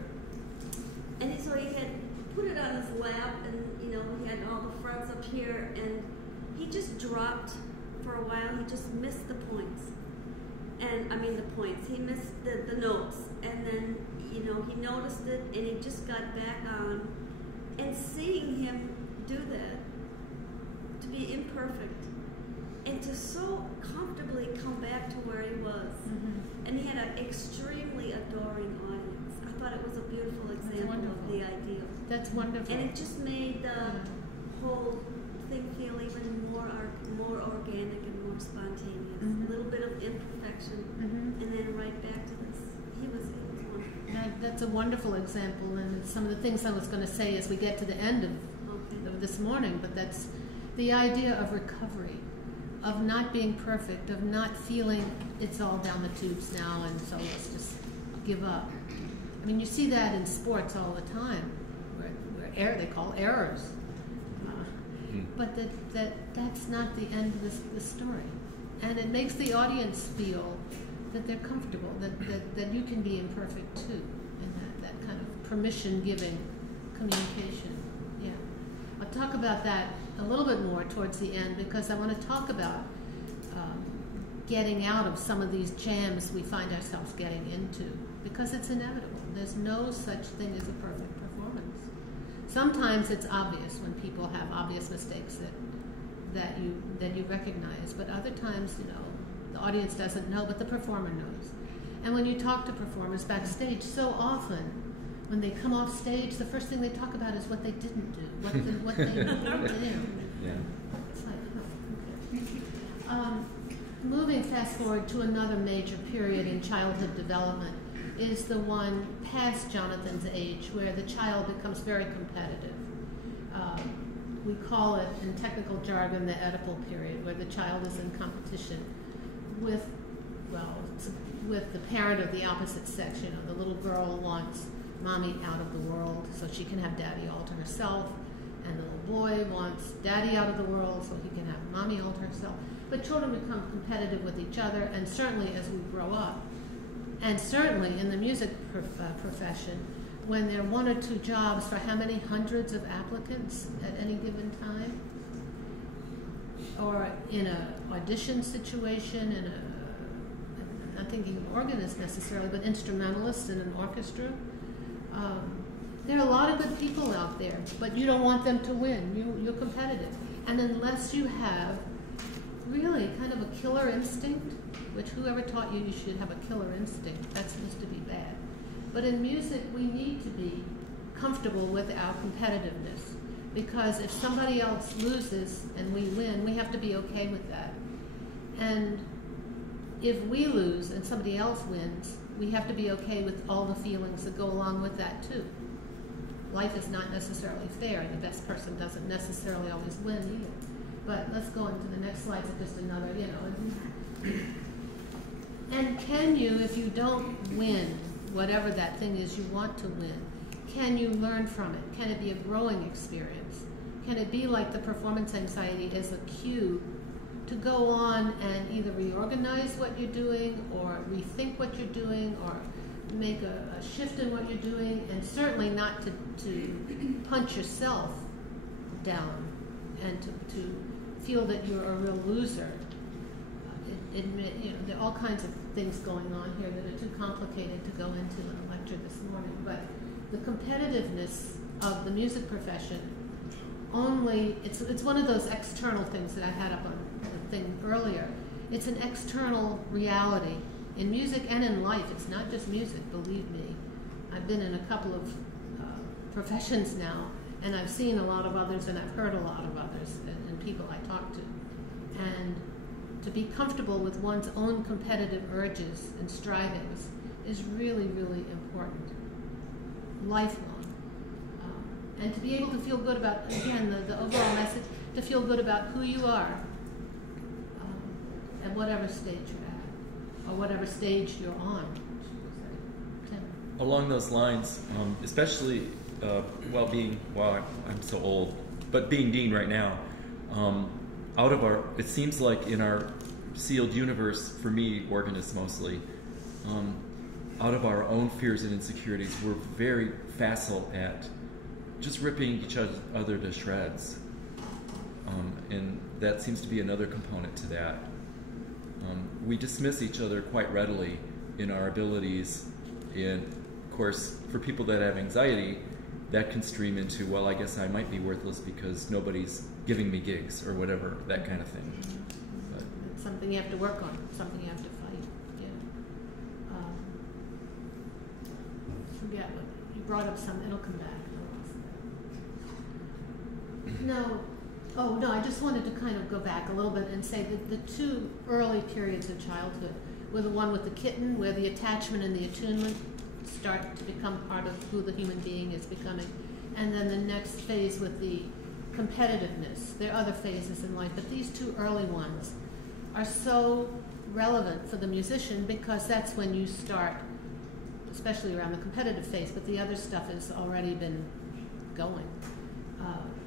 And so he had put it on his lap, and he had all the frets up here, and he just dropped for a while. He just missed the points, and he missed the notes, and then he noticed it, and he just got back on. And seeing him do that, to be imperfect, and to so comfortably come back to where he was, and he had an extremely adoring audience. I thought it was a beautiful example of the ideal. That's wonderful. And it just made the whole thing feel even more organic and more spontaneous. A little bit of imperfection, and then right back to this. He was wonderful. That's a wonderful example, and some of the things I was going to say as we get to the end of this morning, but that's the idea of recovery, of not being perfect, of not feeling it's all down the tubes now, and so let's just give up. I mean, you see that in sports all the time, where they call errors. But that's not the end of the story. And it makes the audience feel that they're comfortable, that you can be imperfect too, and that kind of permission-giving communication. Yeah. I'll talk about that a little bit more towards the end, because I want to talk about getting out of some of these jams we find ourselves getting into, because it's inevitable. There's no such thing as a perfect performance. Sometimes it's obvious when people have obvious mistakes that you recognize, but other times, the audience doesn't know, but the performer knows. And when you talk to performers backstage, so often when they come off stage, the first thing they talk about is what they didn't do, what they didn't do. Yeah. It's like, okay. Moving fast forward to another major period in childhood development is the one past Jonathan's age, where the child becomes very competitive. We call it, in technical jargon, the Oedipal period, where the child is in competition with the parent of the opposite sex. The little girl wants mommy out of the world so she can have daddy all to herself, and the little boy wants daddy out of the world so he can have mommy all to herself. But children become competitive with each other, and certainly as we grow up, and certainly in the music profession, when there are one or two jobs for how many hundreds of applicants at any given time, or in an audition situation, I'm not thinking of organist necessarily, but instrumentalists in an orchestra. There are a lot of good people out there, but you don't want them to win. You're competitive. And unless you have really kind of a killer instinct, which whoever taught you should have a killer instinct, that seems to be bad. But in music, we need to be comfortable with our competitiveness, because if somebody else loses and we win, we have to be okay with that. And if we lose and somebody else wins, we have to be okay with all the feelings that go along with that too. Life is not necessarily fair, and the best person doesn't necessarily always win either. But let's go into the next slide for just another, And can you, if you don't win, whatever that thing is you want to win, can you learn from it? Can it be a growing experience? Can it be like the performance anxiety as a cue to go on and either reorganize what you're doing, or rethink what you're doing, or make a shift in what you're doing, and certainly not to punch yourself down and to feel that you're a real loser. There are all kinds of things going on here that are too complicated to go into in a lecture this morning, but the competitiveness of the music profession it's one of those external things that I had up on the thing earlier. It's an external reality in music and in life. It's not just music, believe me. I've been in a couple of professions now, and I've seen a lot of others, and I've heard a lot of others, and people I talk to. And to be comfortable with one's own competitive urges and strivings is really, really important. lifelong. And to be able to feel good about, again, the overall message, to feel good about who you are at whatever stage you're at, or whatever stage you're on. Tim. Along those lines, especially I'm so old, but being dean right now, it seems like in our sealed universe, for me, organists mostly, out of our own fears and insecurities, we're very facile at just ripping each other to shreds. And that seems to be another component to that. We dismiss each other quite readily in our abilities. And of course, for people that have anxiety, that can stream into, well, I guess I might be worthless because nobody's giving me gigs or whatever, that kind of thing. But it's something you have to work on, something you have to fight. Yeah. Forget what you brought up. It'll come back. No. Oh, no, I just wanted to kind of go back a little bit and say that the two early periods of childhood were the one with the kitten, where the attachment and the attunement start to become part of who the human being is becoming, and then the next phase with the competitiveness. There are other phases in life, but these two early ones are so relevant for the musician because that's when you start, especially around the competitive phase, but the other stuff has already been going.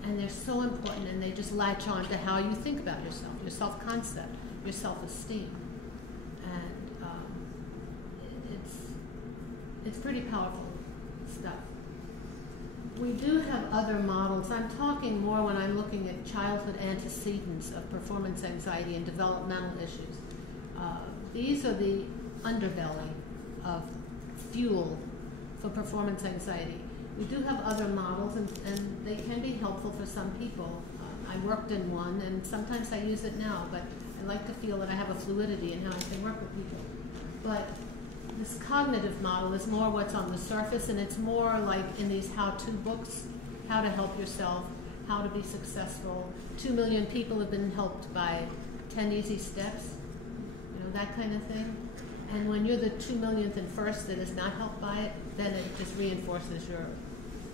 And they're so important, and they just latch on to how you think about yourself, your self-concept, your self-esteem. And it's pretty powerful stuff. We do have other models. I'm talking more when I'm looking at childhood antecedents of performance anxiety and developmental issues. These are the underbelly of fuel for performance anxiety. We do have other models, and they can be helpful for some people. I worked in one, and sometimes I use it now, but I like to feel that I have a fluidity in how I can work with people. But this cognitive model is more what's on the surface, and it's more like in these how-to books, how to help yourself, how to be successful. 2 million people have been helped by 10 easy steps, that kind of thing. And when you're the 2 millionth and first that is not helped by it, then it just reinforces your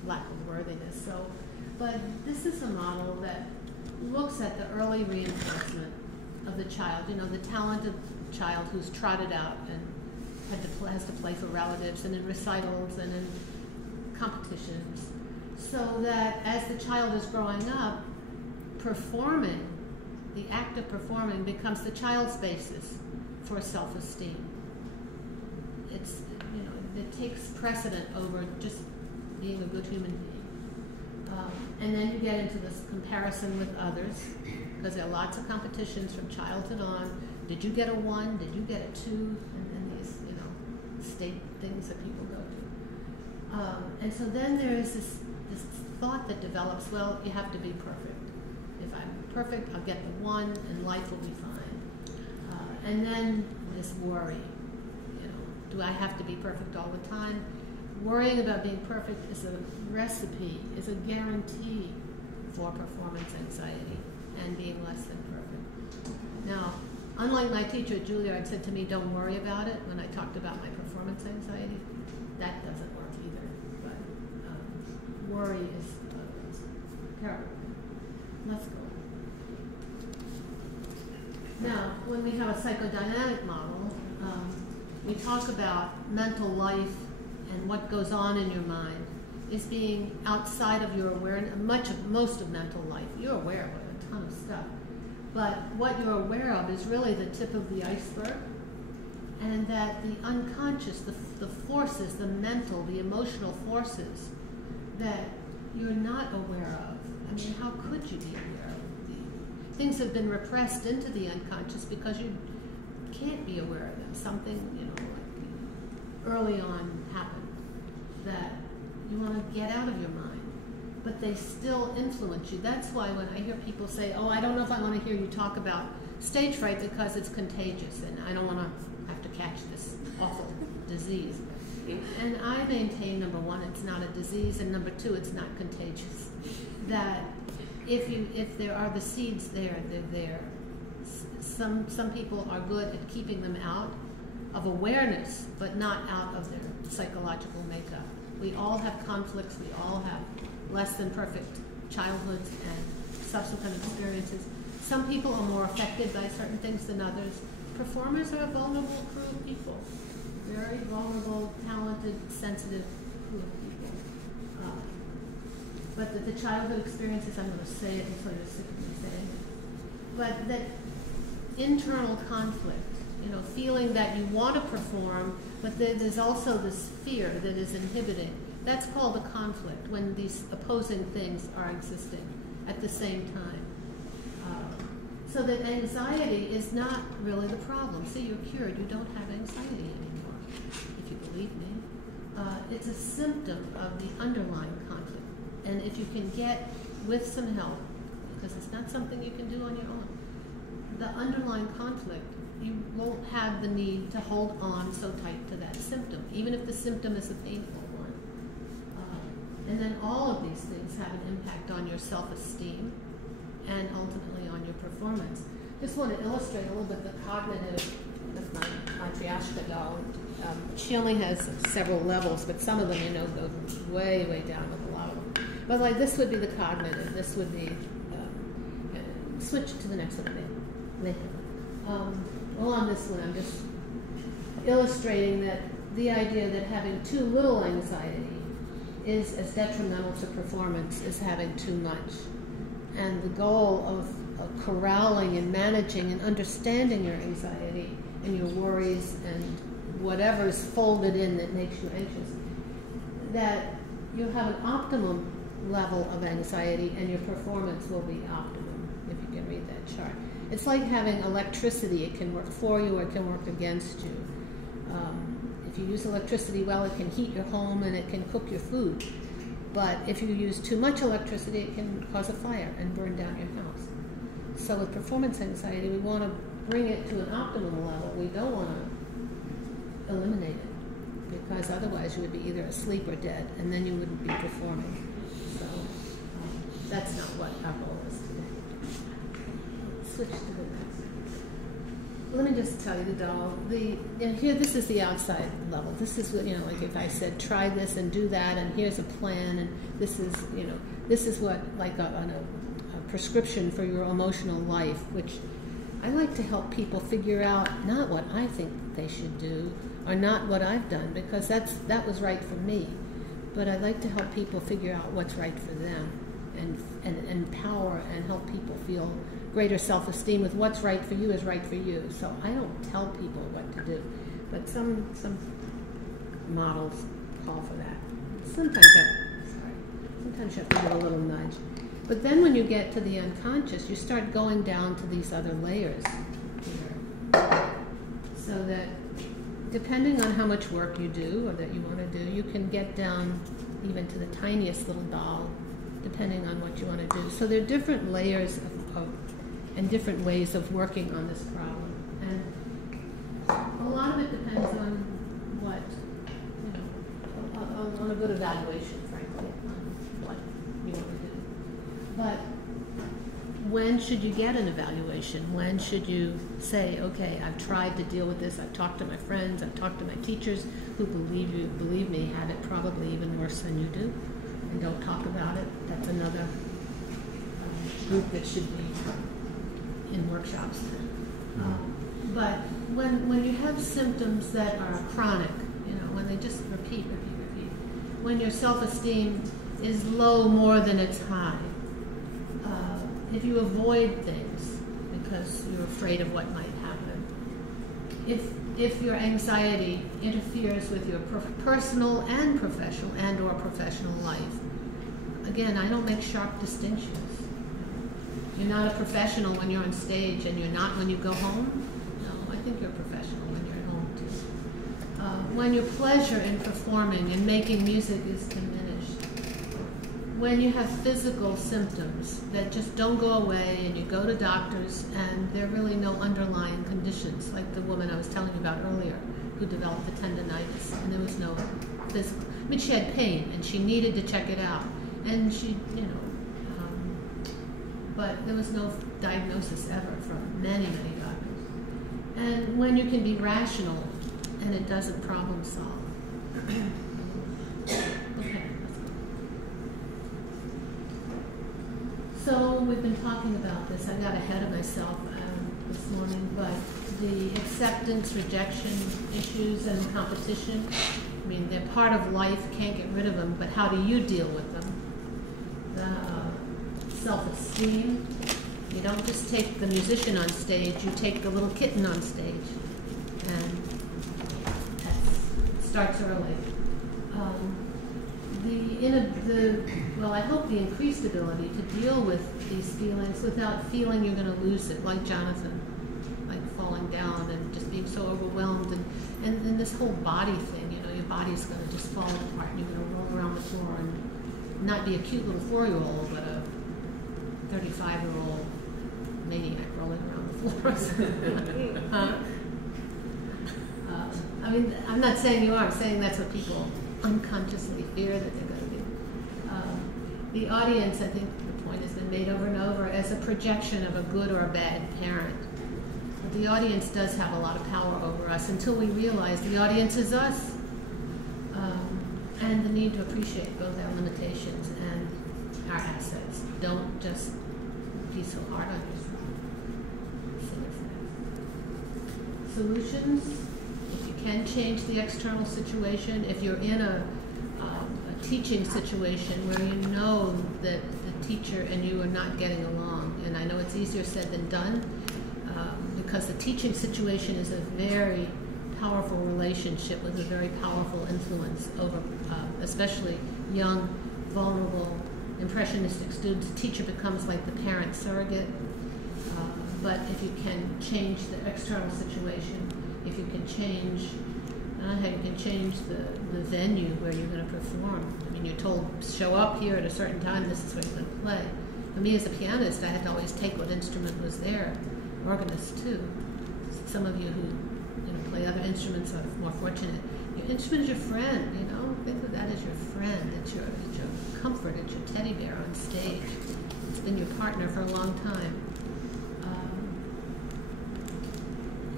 lack of worthiness. So, but this is a model that looks at the early reinforcement of the child, the talented child who's trotted out and has to play for relatives and in recitals and in competitions, so that as the child is growing up, performing, the act of performing becomes the child's basis for self-esteem. It takes precedent over just being a good human being. And then you get into this comparison with others, because there are lots of competitions from childhood on. Did you get a 1? Did you get a 2? And then these, state things that people go to. And so then there is this thought that develops, well, you have to be perfect. If I'm perfect, I'll get the 1, and life will be fine. And then this worry. Do I have to be perfect all the time? Worrying about being perfect is a recipe, is a guarantee for performance anxiety and being less than perfect. Now, unlike my teacher at Juilliard said to me, don't worry about it, when I talked about my performance anxiety, that doesn't work either. But worry is terrible. Let's go. Now, when we have a psychodynamic model, we talk about mental life and what goes on in your mind is being outside of your awareness. Most of mental life, you're aware of a ton of stuff. But what you're aware of is really the tip of the iceberg, and that the unconscious, the forces, the mental, the emotional forces that you're not aware of. I mean, how could you be aware of? Things have been repressed into the unconscious because you can't be aware of them. Something, like early on happened that you want to get out of your mind, but they still influence you. That's why when I hear people say, oh, I don't know if I want to hear you talk about stage fright because it's contagious and I don't want to have to catch this awful disease. And I maintain, number one, it's not a disease, and number two, it's not contagious. That if there are the seeds there, they're there. Some people are good at keeping them out of awareness, but not out of their psychological makeup. We all have conflicts. We all have less than perfect childhoods and subsequent experiences. Some people are more affected by certain things than others. Performers are a vulnerable crew of people. Very vulnerable, talented, sensitive crew of people. But the childhood experiences, I'm going to say it until you're sick of me saying it, but that internal conflict, feeling that you want to perform, but there's also this fear that is inhibiting. That's called a conflict, when these opposing things are existing at the same time. So that anxiety is not really the problem. See, you're cured. You don't have anxiety anymore, if you believe me. It's a symptom of the underlying conflict. And if you can get, with some help, because it's not something you can do on your own, the underlying conflict, you won't have the need to hold on so tight to that symptom, even if the symptom is a painful one. And then all of these things have an impact on your self-esteem and ultimately on your performance. Just want to illustrate a little bit the cognitive of my wtih doll. She only has several levels, but some of them, go way, way down with a lot of them. But like this would be the cognitive. This would be, switch to the next one. Well, on this one, I'm just illustrating that the idea that having too little anxiety is as detrimental to performance as having too much. And the goal of corralling and managing and understanding your anxiety and your worries and whatever's folded in that makes you anxious, that you have an optimum level of anxiety and your performance will be optimum, if you can read that chart. It's like having electricity. It can work for you or it can work against you. If you use electricity well, it can heat your home and it can cook your food. But if you use too much electricity, it can cause a fire and burn down your house. So with performance anxiety, we want to bring it to an optimum level. We don't want to eliminate it, because otherwise you would be either asleep or dead, and then you wouldn't be performing. So that's not what our goal is today. Switch to the next. Let me just tell you the doll. Here, this is the outside level. This is what, like if I said, try this and do that, and here's a plan, and this is what, like a prescription for your emotional life, which I like to help people figure out not what I think they should do, or not what I've done, because that was right for me. But I like to help people figure out what's right for them, and empower and help people feel greater self-esteem with what's right for you is right for you. So I don't tell people what to do, but some models call for that. Sometimes you have to give a little nudge. But then when you get to the unconscious, you start going down to these other layers here. So that depending on how much work you do or that you want to do, you can get down even to the tiniest little doll, depending on what you want to do. So there are different layers and different ways of working on this problem. And a lot of it depends on what, on a good evaluation, frankly, on what you want to do. But when should you get an evaluation? When should you say, okay, I've tried to deal with this, I've talked to my friends, I've talked to my teachers who believe me, have it probably even worse than you do, and don't talk about it. That's another group that should be in workshops. But when you have symptoms that are chronic, when they just repeat, when your self-esteem is low more than it's high, if you avoid things because you're afraid of what might happen, if your anxiety interferes with your personal and professional life, again, I don't make sharp distinctions. You're not a professional when you're on stage and you're not when you go home. No, I think you're a professional when you're at home too. When your pleasure in performing and making music is diminished. When you have physical symptoms that just don't go away and you go to doctors and there are really no underlying conditions, like the woman I was telling you about earlier who developed the tendonitis, and there was no physical. I mean, she had pain and she needed to check it out, and she, but there was no diagnosis ever from many, many doctors. And when you can be rational and it doesn't problem solve. we've been talking about this. I got ahead of myself this morning, but the acceptance, rejection issues and competition, I mean, they're part of life, can't get rid of them, but how do you deal with them? The self-esteem. You don't just take the musician on stage, you take the little kitten on stage. And that starts early. Well, I hope the increased ability to deal with these feelings without feeling you're going to lose it, like Jonathan, like falling down and just being so overwhelmed, and this whole body thing, you know, your body's going to just fall apart and you're going to roll around the floor and not be a cute little 4-year-old, but a 35-year-old maniac rolling around the floor. I mean, I'm not saying you are, I'm saying that's what people unconsciously fear that they're going to do. The audience, I think the point has been made over and over, as a projection of a good or a bad parent. But the audience does have a lot of power over us until we realize the audience is us. And the need to appreciate both our limitations and our assets. Don't just be so hard on yourself. Solutions. If you can change the external situation, if you're in a teaching situation where you know that the teacher and you are not getting along, and I know it's easier said than done, because the teaching situation is a very powerful relationship with a very powerful influence over especially young, vulnerable, impressionistic students. The teacher becomes like the parent surrogate. But if you can change the external situation, if you can change how you can change the venue where you're going to perform. I mean, you're told, show up here at a certain time, this is where you're going to play. For me as a pianist, I had to always take what instrument was there. Organists too. Some of you who play other instruments are more fortunate. Your instrument is your friend, you know? Think of that as your friend. It's your comfort, it's your teddy bear on stage. It's been your partner for a long time.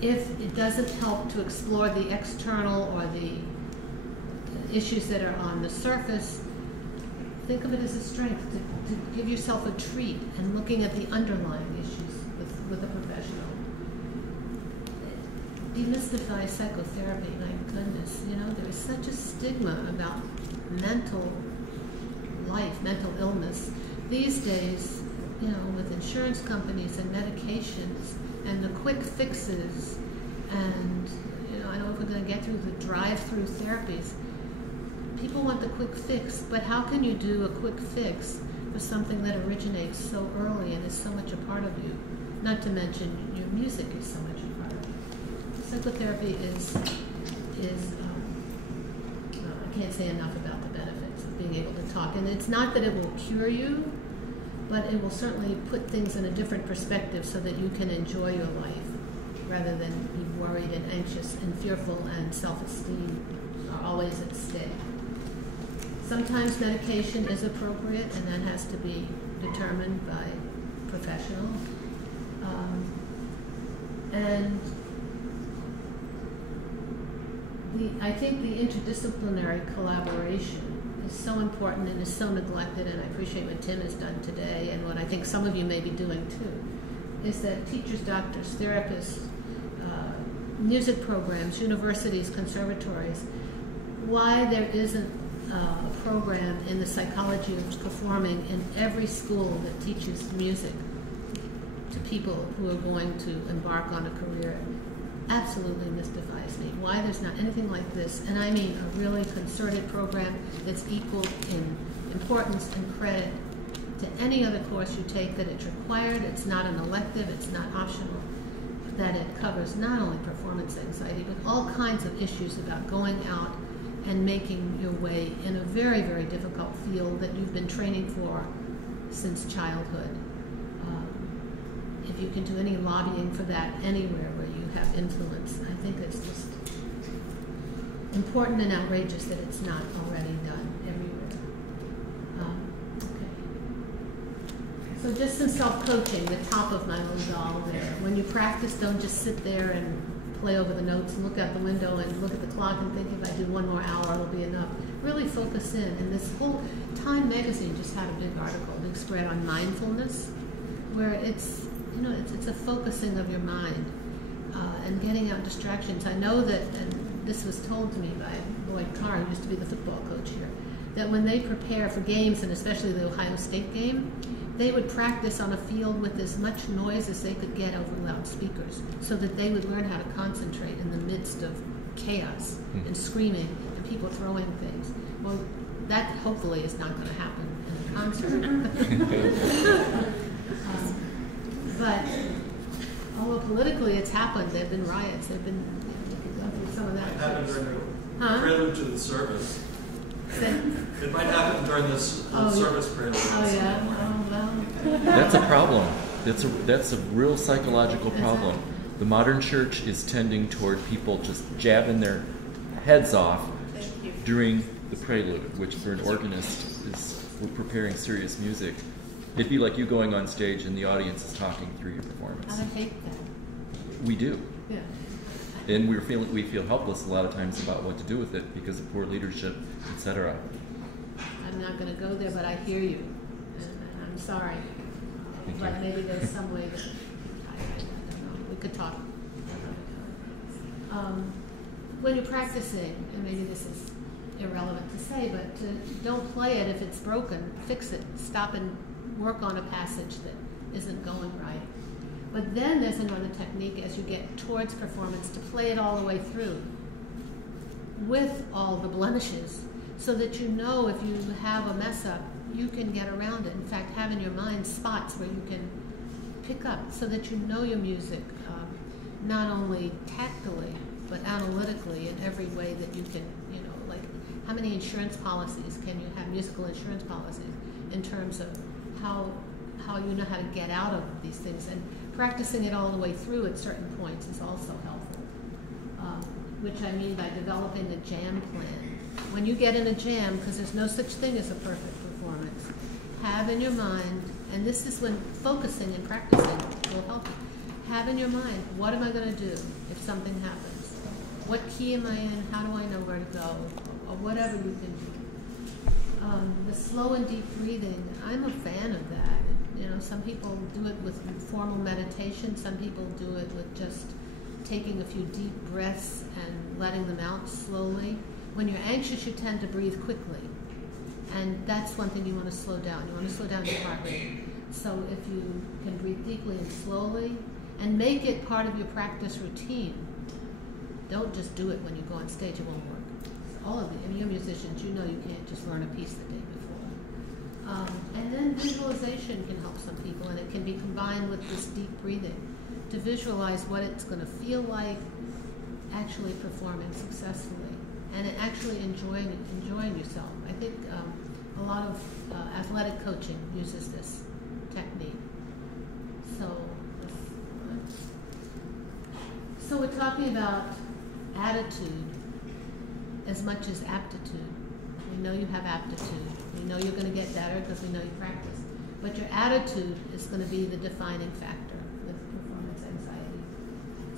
If it doesn't help to explore the external or the issues that are on the surface, think of it as a strength to give yourself a treat and looking at the underlying issues with a professional. Demystify psychotherapy, my goodness. You know, there is such a stigma about mental life, mental illness. These days, you know, with insurance companies and medications, and the quick fixes, and you know, I don't know if we're going to get through the drive-through therapies. People want the quick fix, but how can you do a quick fix for something that originates so early and is so much a part of you? Not to mention your music is so much a part of you. Psychotherapy is I can't say enough about the benefits of being able to talk. And it's not that it will cure you, but it will certainly put things in a different perspective so that you can enjoy your life rather than be worried and anxious and fearful, and self-esteem are always at stake. Sometimes medication is appropriate, and that has to be determined by professionals. I think the interdisciplinary collaboration is so important and is so neglected, and I appreciate what Tim has done today and what I think some of you may be doing too, is that teachers, doctors, therapists, music programs, universities, conservatories, why there isn't a program in the psychology of performing in every school that teaches music to people who are going to embark on a career absolutely mystifies me. Why there's not anything like this, and I mean a really concerted program that's equal in importance and credit to any other course you take, that it's required, it's not an elective, it's not optional, that it covers not only performance anxiety, but all kinds of issues about going out and making your way in a very, very difficult field that you've been training for since childhood. If you can do any lobbying for that anywhere where you have influence, I think it's just important and outrageous that it's not already done everywhere. Okay. So just some self-coaching, the top of my little doll there. When you practice, don't just sit there and play over the notes and look out the window and look at the clock and think, if I do one more hour, it'll be enough. Really focus in. And this whole Time magazine just had a big article, a big spread on mindfulness. where it's, you know, it's a focusing of your mind and getting out distractions. I know that, and this was told to me by Lloyd Carr, who used to be the football coach here, that when they prepare for games, and especially the Ohio State game, they would practice on a field with as much noise as they could get over loudspeakers, so that they would learn how to concentrate in the midst of chaos and screaming and people throwing things. Well, that hopefully is not going to happen in a concert. But although politically it's happened, there have been riots, there have been, we could go through some of that. It happened during the prelude to the service. It might happen during this service prelude. Oh yeah. Oh well. That's a problem. That's a real psychological problem. The modern church is tending toward people just jabbing their heads off during the prelude, which for an organist we're preparing serious music. It'd be like you going on stage and the audience is talking through your performance. I hate that. We do. Yeah. And we feel helpless a lot of times about what to do with it because of poor leadership, etc. I'm not going to go there, but I hear you, and I'm sorry. But maybe there's some way that I don't know. We could talk. When you're practicing, and maybe this is irrelevant to say, but don't play it if it's broken. Fix it. Stop and work on a passage that isn't going right. But then there's another technique as you get towards performance to play it all the way through with all the blemishes, so that you know if you have a mess up, you can get around it. In fact, have in your mind spots where you can pick up so that you know your music, not only tactily, but analytically in every way that you can, you know, like how many insurance policies can you have, musical insurance policies, in terms of how you know how to get out of these things. And practicing it all the way through at certain points is also helpful, which I mean by developing a jam plan. When you get in a jam, because there's no such thing as a perfect performance, have in your mind, and this is when focusing and practicing will help you, have in your mind, what am I going to do if something happens? What key am I in? How do I know where to go? Or whatever you can do. The slow and deep breathing, I'm a fan of that. You know, some people do it with formal meditation. Some people do it with just taking a few deep breaths and letting them out slowly. When you're anxious, you tend to breathe quickly. And that's one thing you want to slow down. You want to slow down your heart rate. So if you can breathe deeply and slowly, and make it part of your practice routine. Don't just do it when you go on stage, it won't work. All of you, and you're musicians, you know you can't just learn a piece the day before. And then visualization can help some people, and it can be combined with this deep breathing to visualize what it's going to feel like actually performing successfully, and actually enjoying yourself. I think a lot of athletic coaching uses this technique. So we're talking about attitude as much as aptitude. We know you have aptitude. We know you're going to get better because we know you practice. But your attitude is going to be the defining factor with performance anxiety,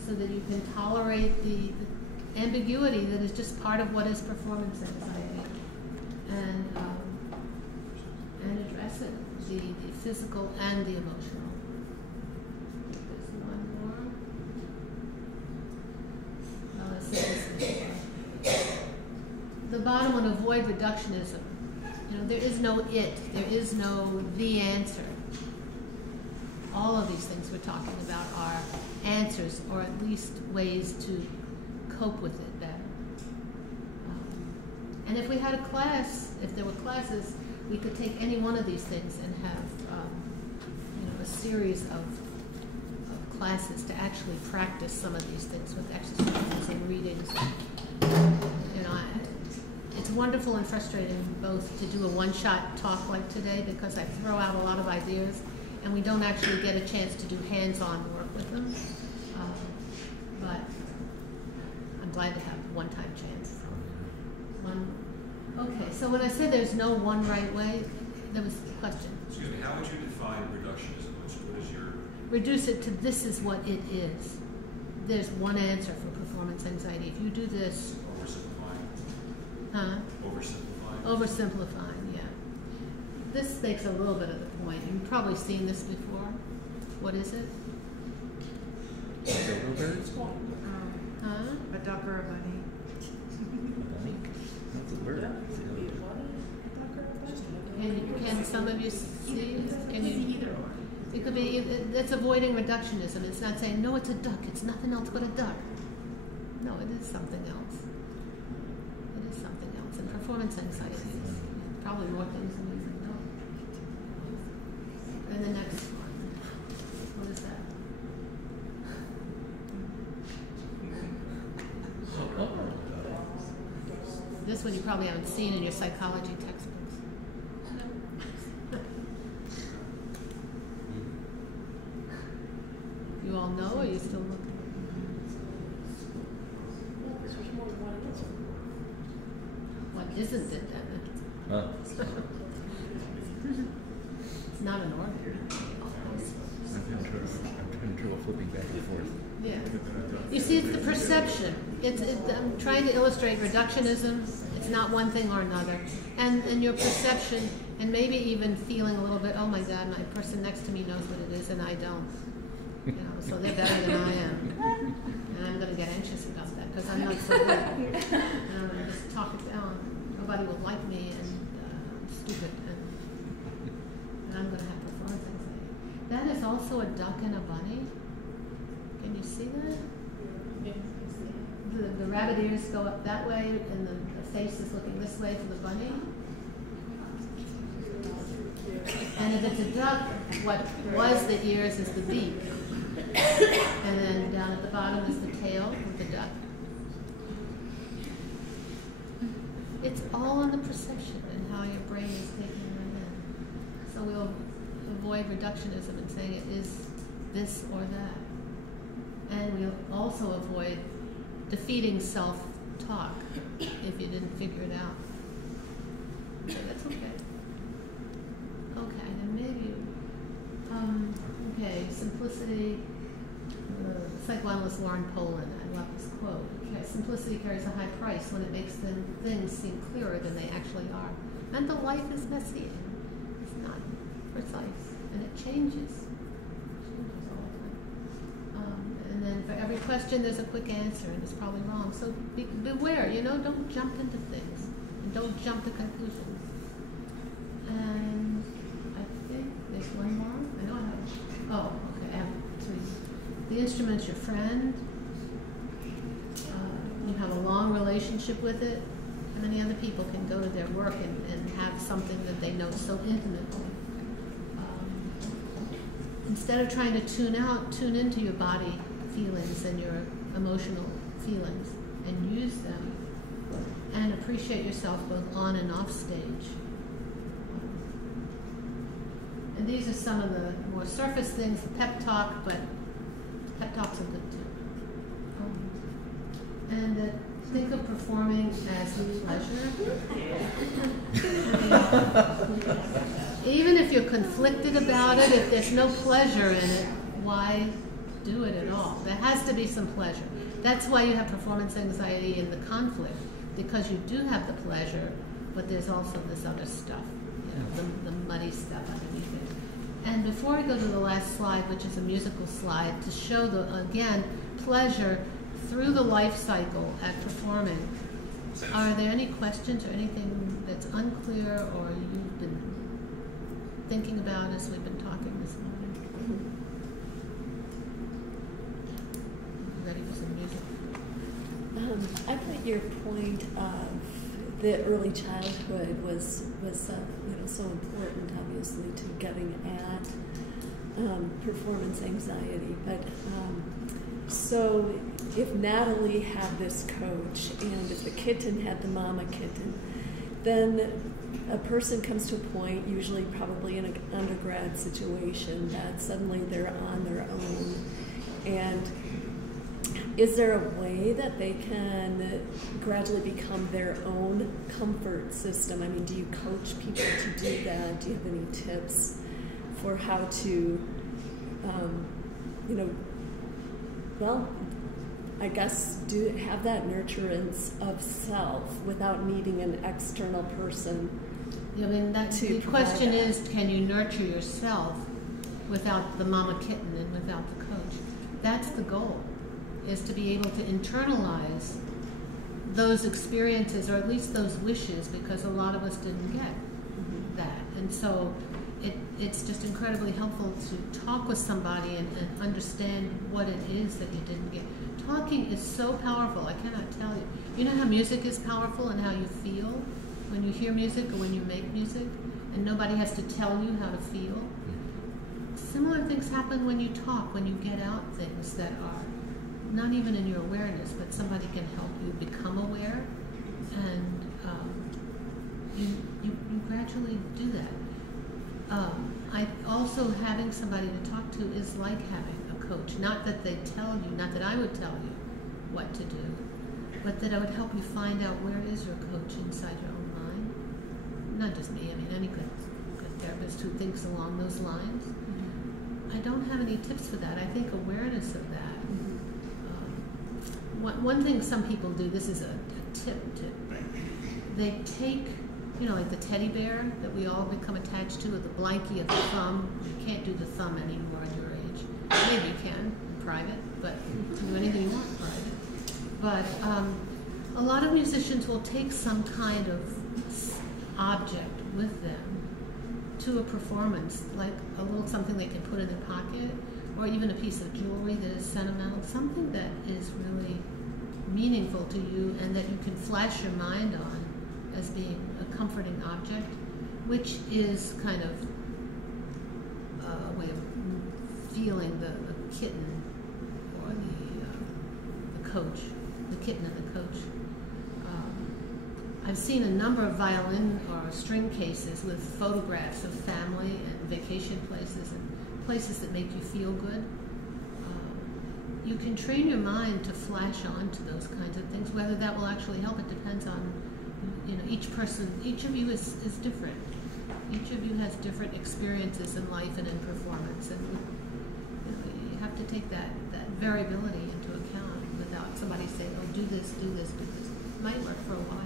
so that you can tolerate the ambiguity that is just part of what is performance anxiety, and address it, the physical and the emotional. There's one more. Well, let's see this before. The bottom one, avoid reductionism. You know, there is no it. There is no the answer. All of these things we're talking about are answers, or at least ways to cope with it better. And if we had a class, if there were classes, we could take any one of these things and have you know, a series of classes to actually practice some of these things with exercises and readings. You know, it's wonderful and frustrating both to do a one-shot talk like today, because I throw out a lot of ideas and we don't actually get a chance to do hands-on work with them. But I'm glad to have one-time chance. Okay, so when I said there's no one right way, there was a question. Excuse me, how would you define reductionism? What is your... Reduce it to this is what it is. There's one answer for performance anxiety. If you do this... Oversimplifying? Huh? Oversimplifying? Oversimplifying, yeah. This makes a little bit of the point. You've probably seen this before. What is it? Dodo birds? A duck or a bunny? That's a bird. Can some of you see? Can you? Either or. It could be. It's avoiding reductionism. It's not saying no. It's a duck. It's nothing else but a duck. No, it is something else. It is something else. And performance anxiety is probably more things than you even know. And the next one. What is that? This one you probably haven't seen in your psychology textbooks. You all know, or are you still looking? What isn't it then? It's not an organ. I'm having trouble flipping back and forth. Yeah. You see, it's the perception. I'm trying to illustrate reductionism. It's not one thing or another. And your perception, and maybe even feeling a little bit, oh my God, my person next to me knows what it is and I don't. You know, so they're better than I am. And I'm going to get anxious about that because I'm not so good. And I'm going to just talk it down. Nobody will like me and I'm stupid. And I'm going to have performance anxiety. That is also a duck and a bunny. Can you see that? The rabbit ears go up that way, and the face is looking this way for the bunny. And if it's a duck, what was the ears is the beak. And then down at the bottom is the tail of the duck. It's all on the perception and how your brain is taking it in. So we'll avoid reductionism and saying it is this or that. And we'll also avoid defeating self-talk if you didn't figure it out. So that's okay. Okay, then maybe, okay, simplicity. Psychoanalyst Lauren Poland, I love this quote. Okay, simplicity carries a high price when it makes things seem clearer than they actually are. And the life is messy and it's not precise, and it changes. And then for every question, there's a quick answer, and it's probably wrong. So beware, don't jump into things, and don't jump to conclusions. And I think there's one more. I know I have. Oh, okay, I have three. The instrument's your friend. You have a long relationship with it. How many other people can go to their work and have something that they know so intimately? Instead of trying to tune into your body feelings and your emotional feelings and use them and appreciate yourself both on and off stage. And these are some of the more surface things, pep talk, but pep talks are good too. And think of performing as a pleasure. Even if you're conflicted about it, if there's no pleasure in it, why do it at all? There has to be some pleasure. That's why you have performance anxiety in the conflict, because you do have the pleasure, but there's also this other stuff, the muddy stuff underneath it. And before we go to the last slide, which is a musical slide, to show again, pleasure through the life cycle at performing. Are there any questions or anything that's unclear or you've been thinking about as we've been talking this morning? Ready for some music? I thought your point of the early childhood was so important, obviously, to getting at performance anxiety. But so if Natalie had this coach, and if the kitten had the mama kitten, then a person comes to a point, usually probably in an undergrad situation, that suddenly they're on their own. And is there a way that they can gradually become their own comfort system? I mean, do you coach people to do that? Do you have any tips for how to, I guess have that nurturance of self without needing an external person? I mean, the question is, can you nurture yourself without the mama kitten and without the coach. That's the goal, is to be able to internalize those experiences, or at least those wishes, because a lot of us didn't get that. And so it's just incredibly helpful to talk with somebody and understand what it is that you didn't get. Talking is so powerful, I cannot tell you. You know how music is powerful and how you feel when you hear music or when you make music, and nobody has to tell you how to feel? Similar things happen when you talk, when you get out things that are not even in your awareness, but somebody can help you become aware, and you gradually do that. I also, having somebody to talk to is like having a coach. Not that they tell you, not that I would tell you what to do, but that I would help you find out where is your coach inside your own mind. Not just me, I mean any good therapist who thinks along those lines. I don't have any tips for that. I think awareness of that. One thing some people do, this is a tip, they take, you know, like the teddy bear that we all become attached to, with the blankie of the thumb. You can't do the thumb anymore at your age. Maybe you can in private, but you can do anything you want in private. But a lot of musicians will take some kind of object with them to a performance, like a little something they can put in their pocket, or even a piece of jewelry that is sentimental, something that is really meaningful to you and that you can flash your mind on as being a comforting object, which is kind of a way of feeling the kitten or the coach, the kitten and the coach. I've seen a number of violin or string cases with photographs of family and vacation places and places that make you feel good. You can train your mind to flash on to those kinds of things. Whether that will actually help, it depends on, you know, each person. Each of you is different. Each of you has different experiences in life and in performance, and you know, you have to take that variability into account without somebody saying, "Oh, do this, do this, do this." It might work for a while.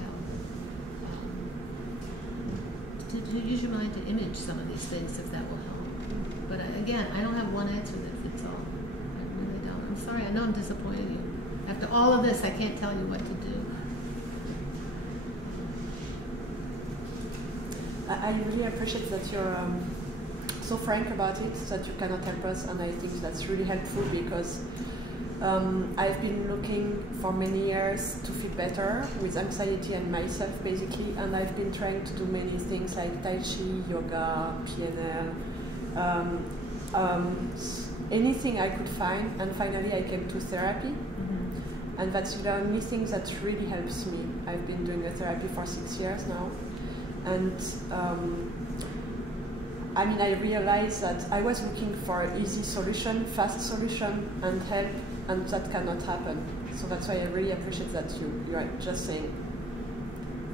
To use your mind to image some of these things, if that will help. But again, I don't have one answer that fits all. I really don't. I'm sorry. I know I'm disappointing you. After all of this, I can't tell you what to do. I really appreciate that you're so frank about it, that you cannot help us, and I think that's really helpful, because I've been looking for many years to feel better with anxiety and myself, basically, and I've been trying to do many things like Tai Chi, yoga, PNL, anything I could find, and finally I came to therapy, and that's the only thing that really helps me. I've been doing the therapy for 6 years now, and I mean, I realized that I was looking for an easy solution, fast solution, and help, and that cannot happen. So that's why I really appreciate that you are just saying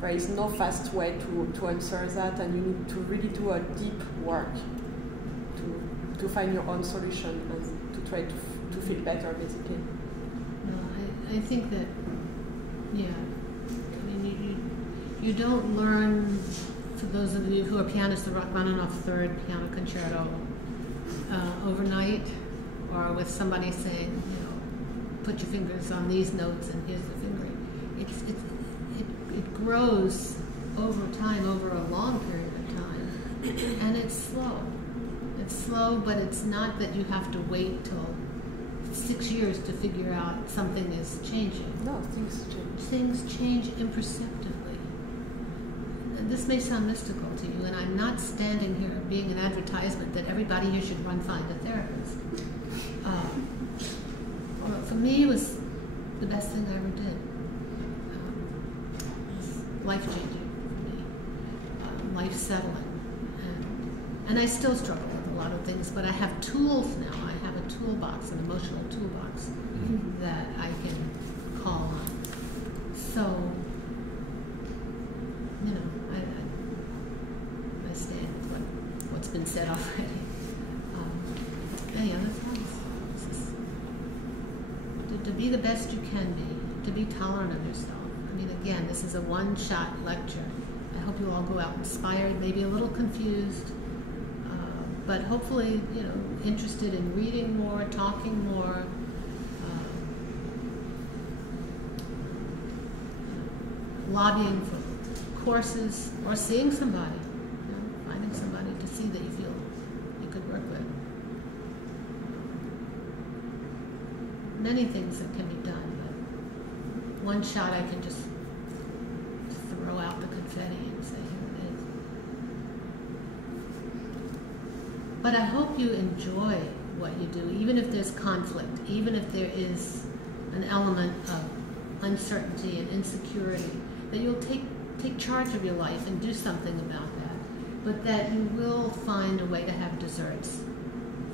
there is no fast way to answer that, and you need to really do a deep work to find your own solution and to try to feel better, basically. No, I think that, yeah, I mean, you don't learn, for those of you who are pianists, the Rachmaninoff Third Piano Concerto overnight, or with somebody saying, you know, put your fingers on these notes and here's the fingering. It grows over time, over a long period of time, and it's slow. It's slow, but it's not that you have to wait till 6 years to figure out something is changing. No, things change. Things change imperceptibly. And this may sound mystical to you, and I'm not standing here being an advertisement that everybody here should run find a therapist. Well, for me, it was the best thing I ever did. It was life-changing for me, life-settling. And I still struggle with a lot of things, but I have tools now. I have a toolbox, an emotional toolbox, that I can call on. So, you know, I stand with what's been said already. Any other thoughts? To be the best you can be, to be tolerant of yourself. I mean, again, this is a one-shot lecture. I hope you all go out inspired, maybe a little confused, but hopefully, interested in reading more, talking more, lobbying for courses, or seeing somebody, finding somebody to see that you feel you could work with. Many things that can be done, but one shot I can just throw out the confetti and say, here it is. But I hope you enjoy what you do, even if there's conflict, even if there is an element of uncertainty and insecurity, that you'll take charge of your life and do something about that, but that you will find a way to have desserts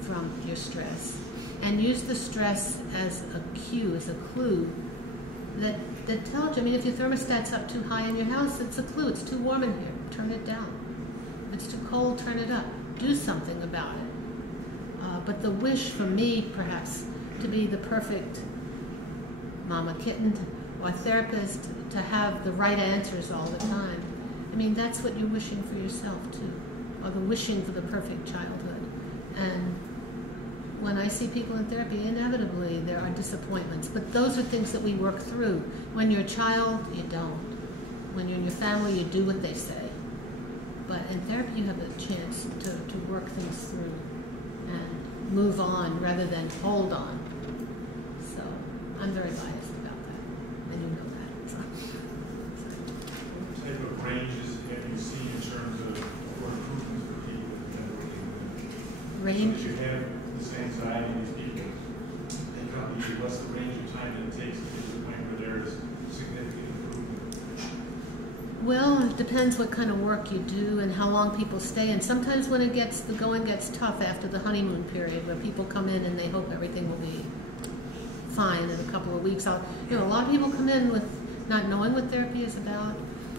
from your stress, and use the stress as a cue, as a clue that tells you, if your thermostat's up too high in your house, it's a clue. It's too warm in here. Turn it down. If it's too cold, turn it up. Do something about it. But the wish for me, perhaps, to be the perfect mama kitten or therapist, to have the right answers all the time, that's what you're wishing for yourself, too, or the wishing for the perfect childhood. And when I see people in therapy, inevitably there are disappointments, but those are things that we work through. When you're a child, you don't. When you're in your family, you do what they say. But in therapy, you have a chance to work things through and move on rather than hold on. So I'm very biased about that, and you know that. So. What type of ranges have you seen in terms of improvements for people that are working with? Range? So you have this anxiety in these people, they come to you, what's the range of time that it takes to get to the point where there is significant improvement? Well, it depends what kind of work you do and how long people stay. And sometimes when the going gets tough after the honeymoon period, where people come in and they hope everything will be fine in a couple of weeks. A lot of people come in with not knowing what therapy is about,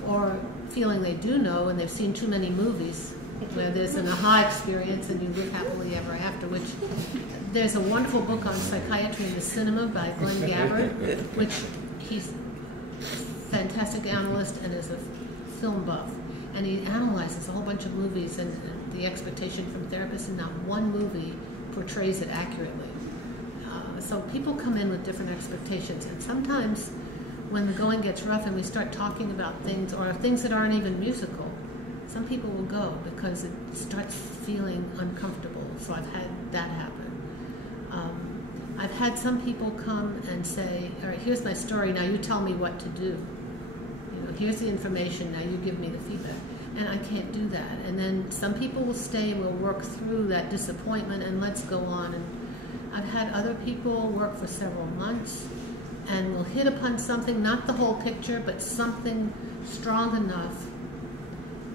or feeling they do know and they've seen too many movies where there's an aha experience and you live happily ever after, which there's a wonderful book on psychiatry in the cinema by Glenn Gabbard, which he's a fantastic analyst and is a film buff. And he analyzes a whole bunch of movies and the expectation from therapists, and not one movie portrays it accurately. So people come in with different expectations, and sometimes when the going gets rough and we start talking about things, or things that aren't even musical, some people will go because it starts feeling uncomfortable. So I've had that happen. I've had some people come and say, all right, here's my story, now you tell me what to do. Here's the information, now you give me the feedback. And I can't do that. And then some people will stay, will work through that disappointment, and let's go on. And I've had other people work for several months and will hit upon something, not the whole picture, but something strong enough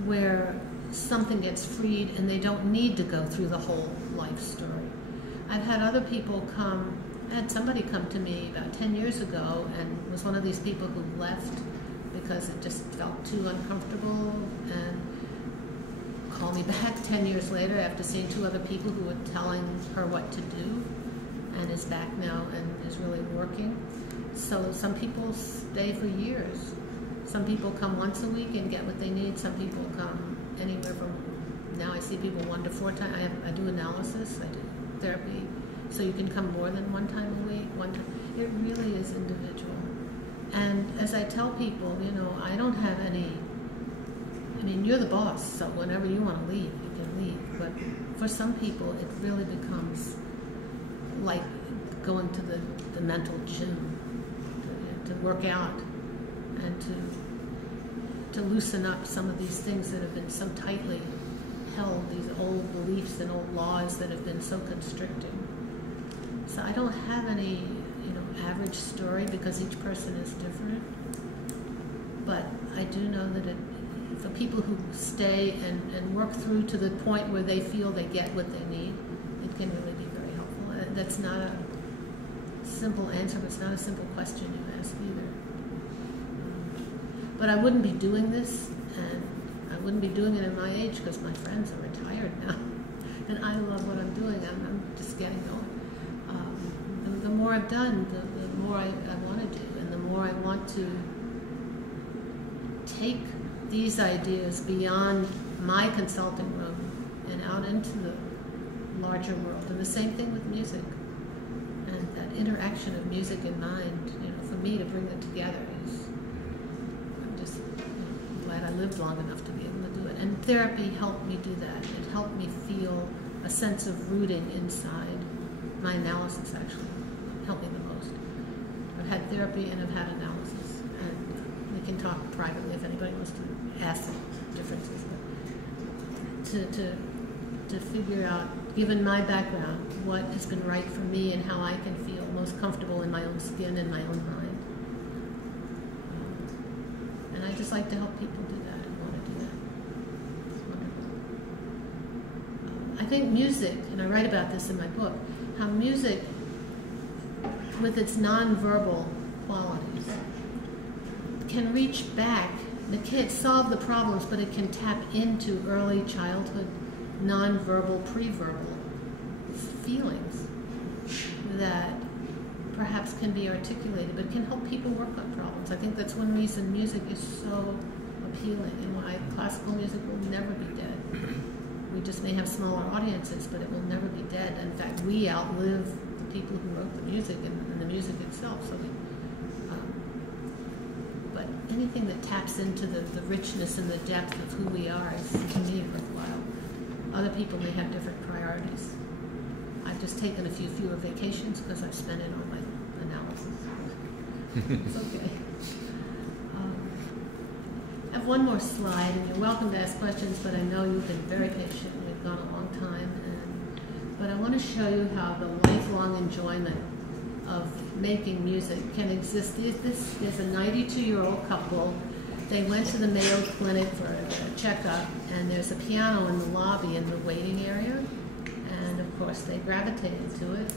where something gets freed and they don't need to go through the whole life story. I've had other people come, I had somebody come to me about 10 years ago and was one of these people who left because it just felt too uncomfortable, and call me back 10 years later after seeing 2 other people who were telling her what to do, and is back now and is really working. So some people stay for years. Some people come once a week and get what they need. Some people come anywhere from, now I see people 1 to 4 times. I do analysis, I do therapy, so you can come more than 1 time a week. It really is individual. And as I tell people, I don't have any, you're the boss, so whenever you want to leave, you can leave. But for some people, it really becomes like going to the mental gym to work out and to loosen up some of these things that have been so tightly held, these old beliefs and old laws that have been so constricting. So I don't have any average story, because each person is different. But I do know that for people who stay and work through to the point where they feel they get what they need, it can really be very helpful. That's not a simple answer, but it's not a simple question you ask either. But I wouldn't be doing this, and I wouldn't be doing it at my age, because my friends are retired now. And I love what I'm doing. I'm just getting going. The more I've done, the more I want to do, and the more I want to take these ideas beyond my consulting room and out into larger world. And the same thing with music. And that interaction of music and mind, for me to bring them together is, I'm just glad I lived long enough to be able to do it. And therapy helped me do that. It helped me feel a sense of rooting inside. My analysis actually helped me the most. I've had therapy and I've had analysis. And we can talk privately if anybody wants to ask the differences. To figure out, given my background, what has been right for me and how I can feel most comfortable in my own skin and my own mind. And I just like to help people do that and want to do that. It's wonderful. I think music, and I write about this in my book, how music, with its nonverbal qualities, can reach back. It can't solve the problems, but it can tap into early childhood nonverbal, pre-verbal feelings that perhaps can be articulated, but can help people work on problems. I think that's one reason music is so appealing and why classical music will never be dead. We just may have smaller audiences, but it will never be dead. In fact, we outlive the people who wrote the music and the music itself. So but anything that taps into the richness and the depth of who we are is, to me, worthwhile. Other people may have different priorities. I've just taken a few fewer vacations because I've spent it on my analysis. It's okay. I have one more slide, and you're welcome to ask questions, but I know you've been very patient. We've gone a long time. But I want to show you how the lifelong enjoyment of making music can exist. This is a 92-year-old couple. They went to the Mayo Clinic for a checkup, and there's a piano in the lobby in the waiting area. And of course, they gravitated to it.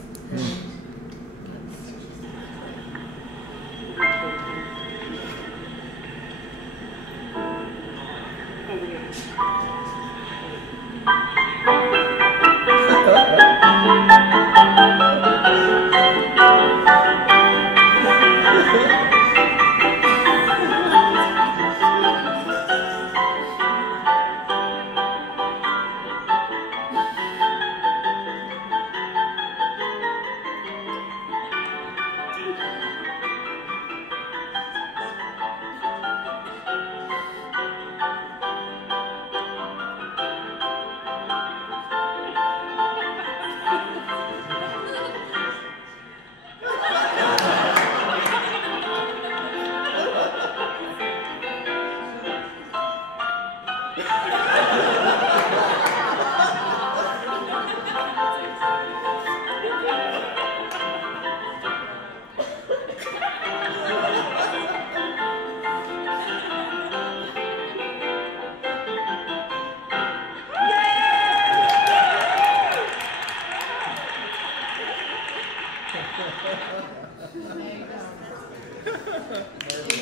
There you go.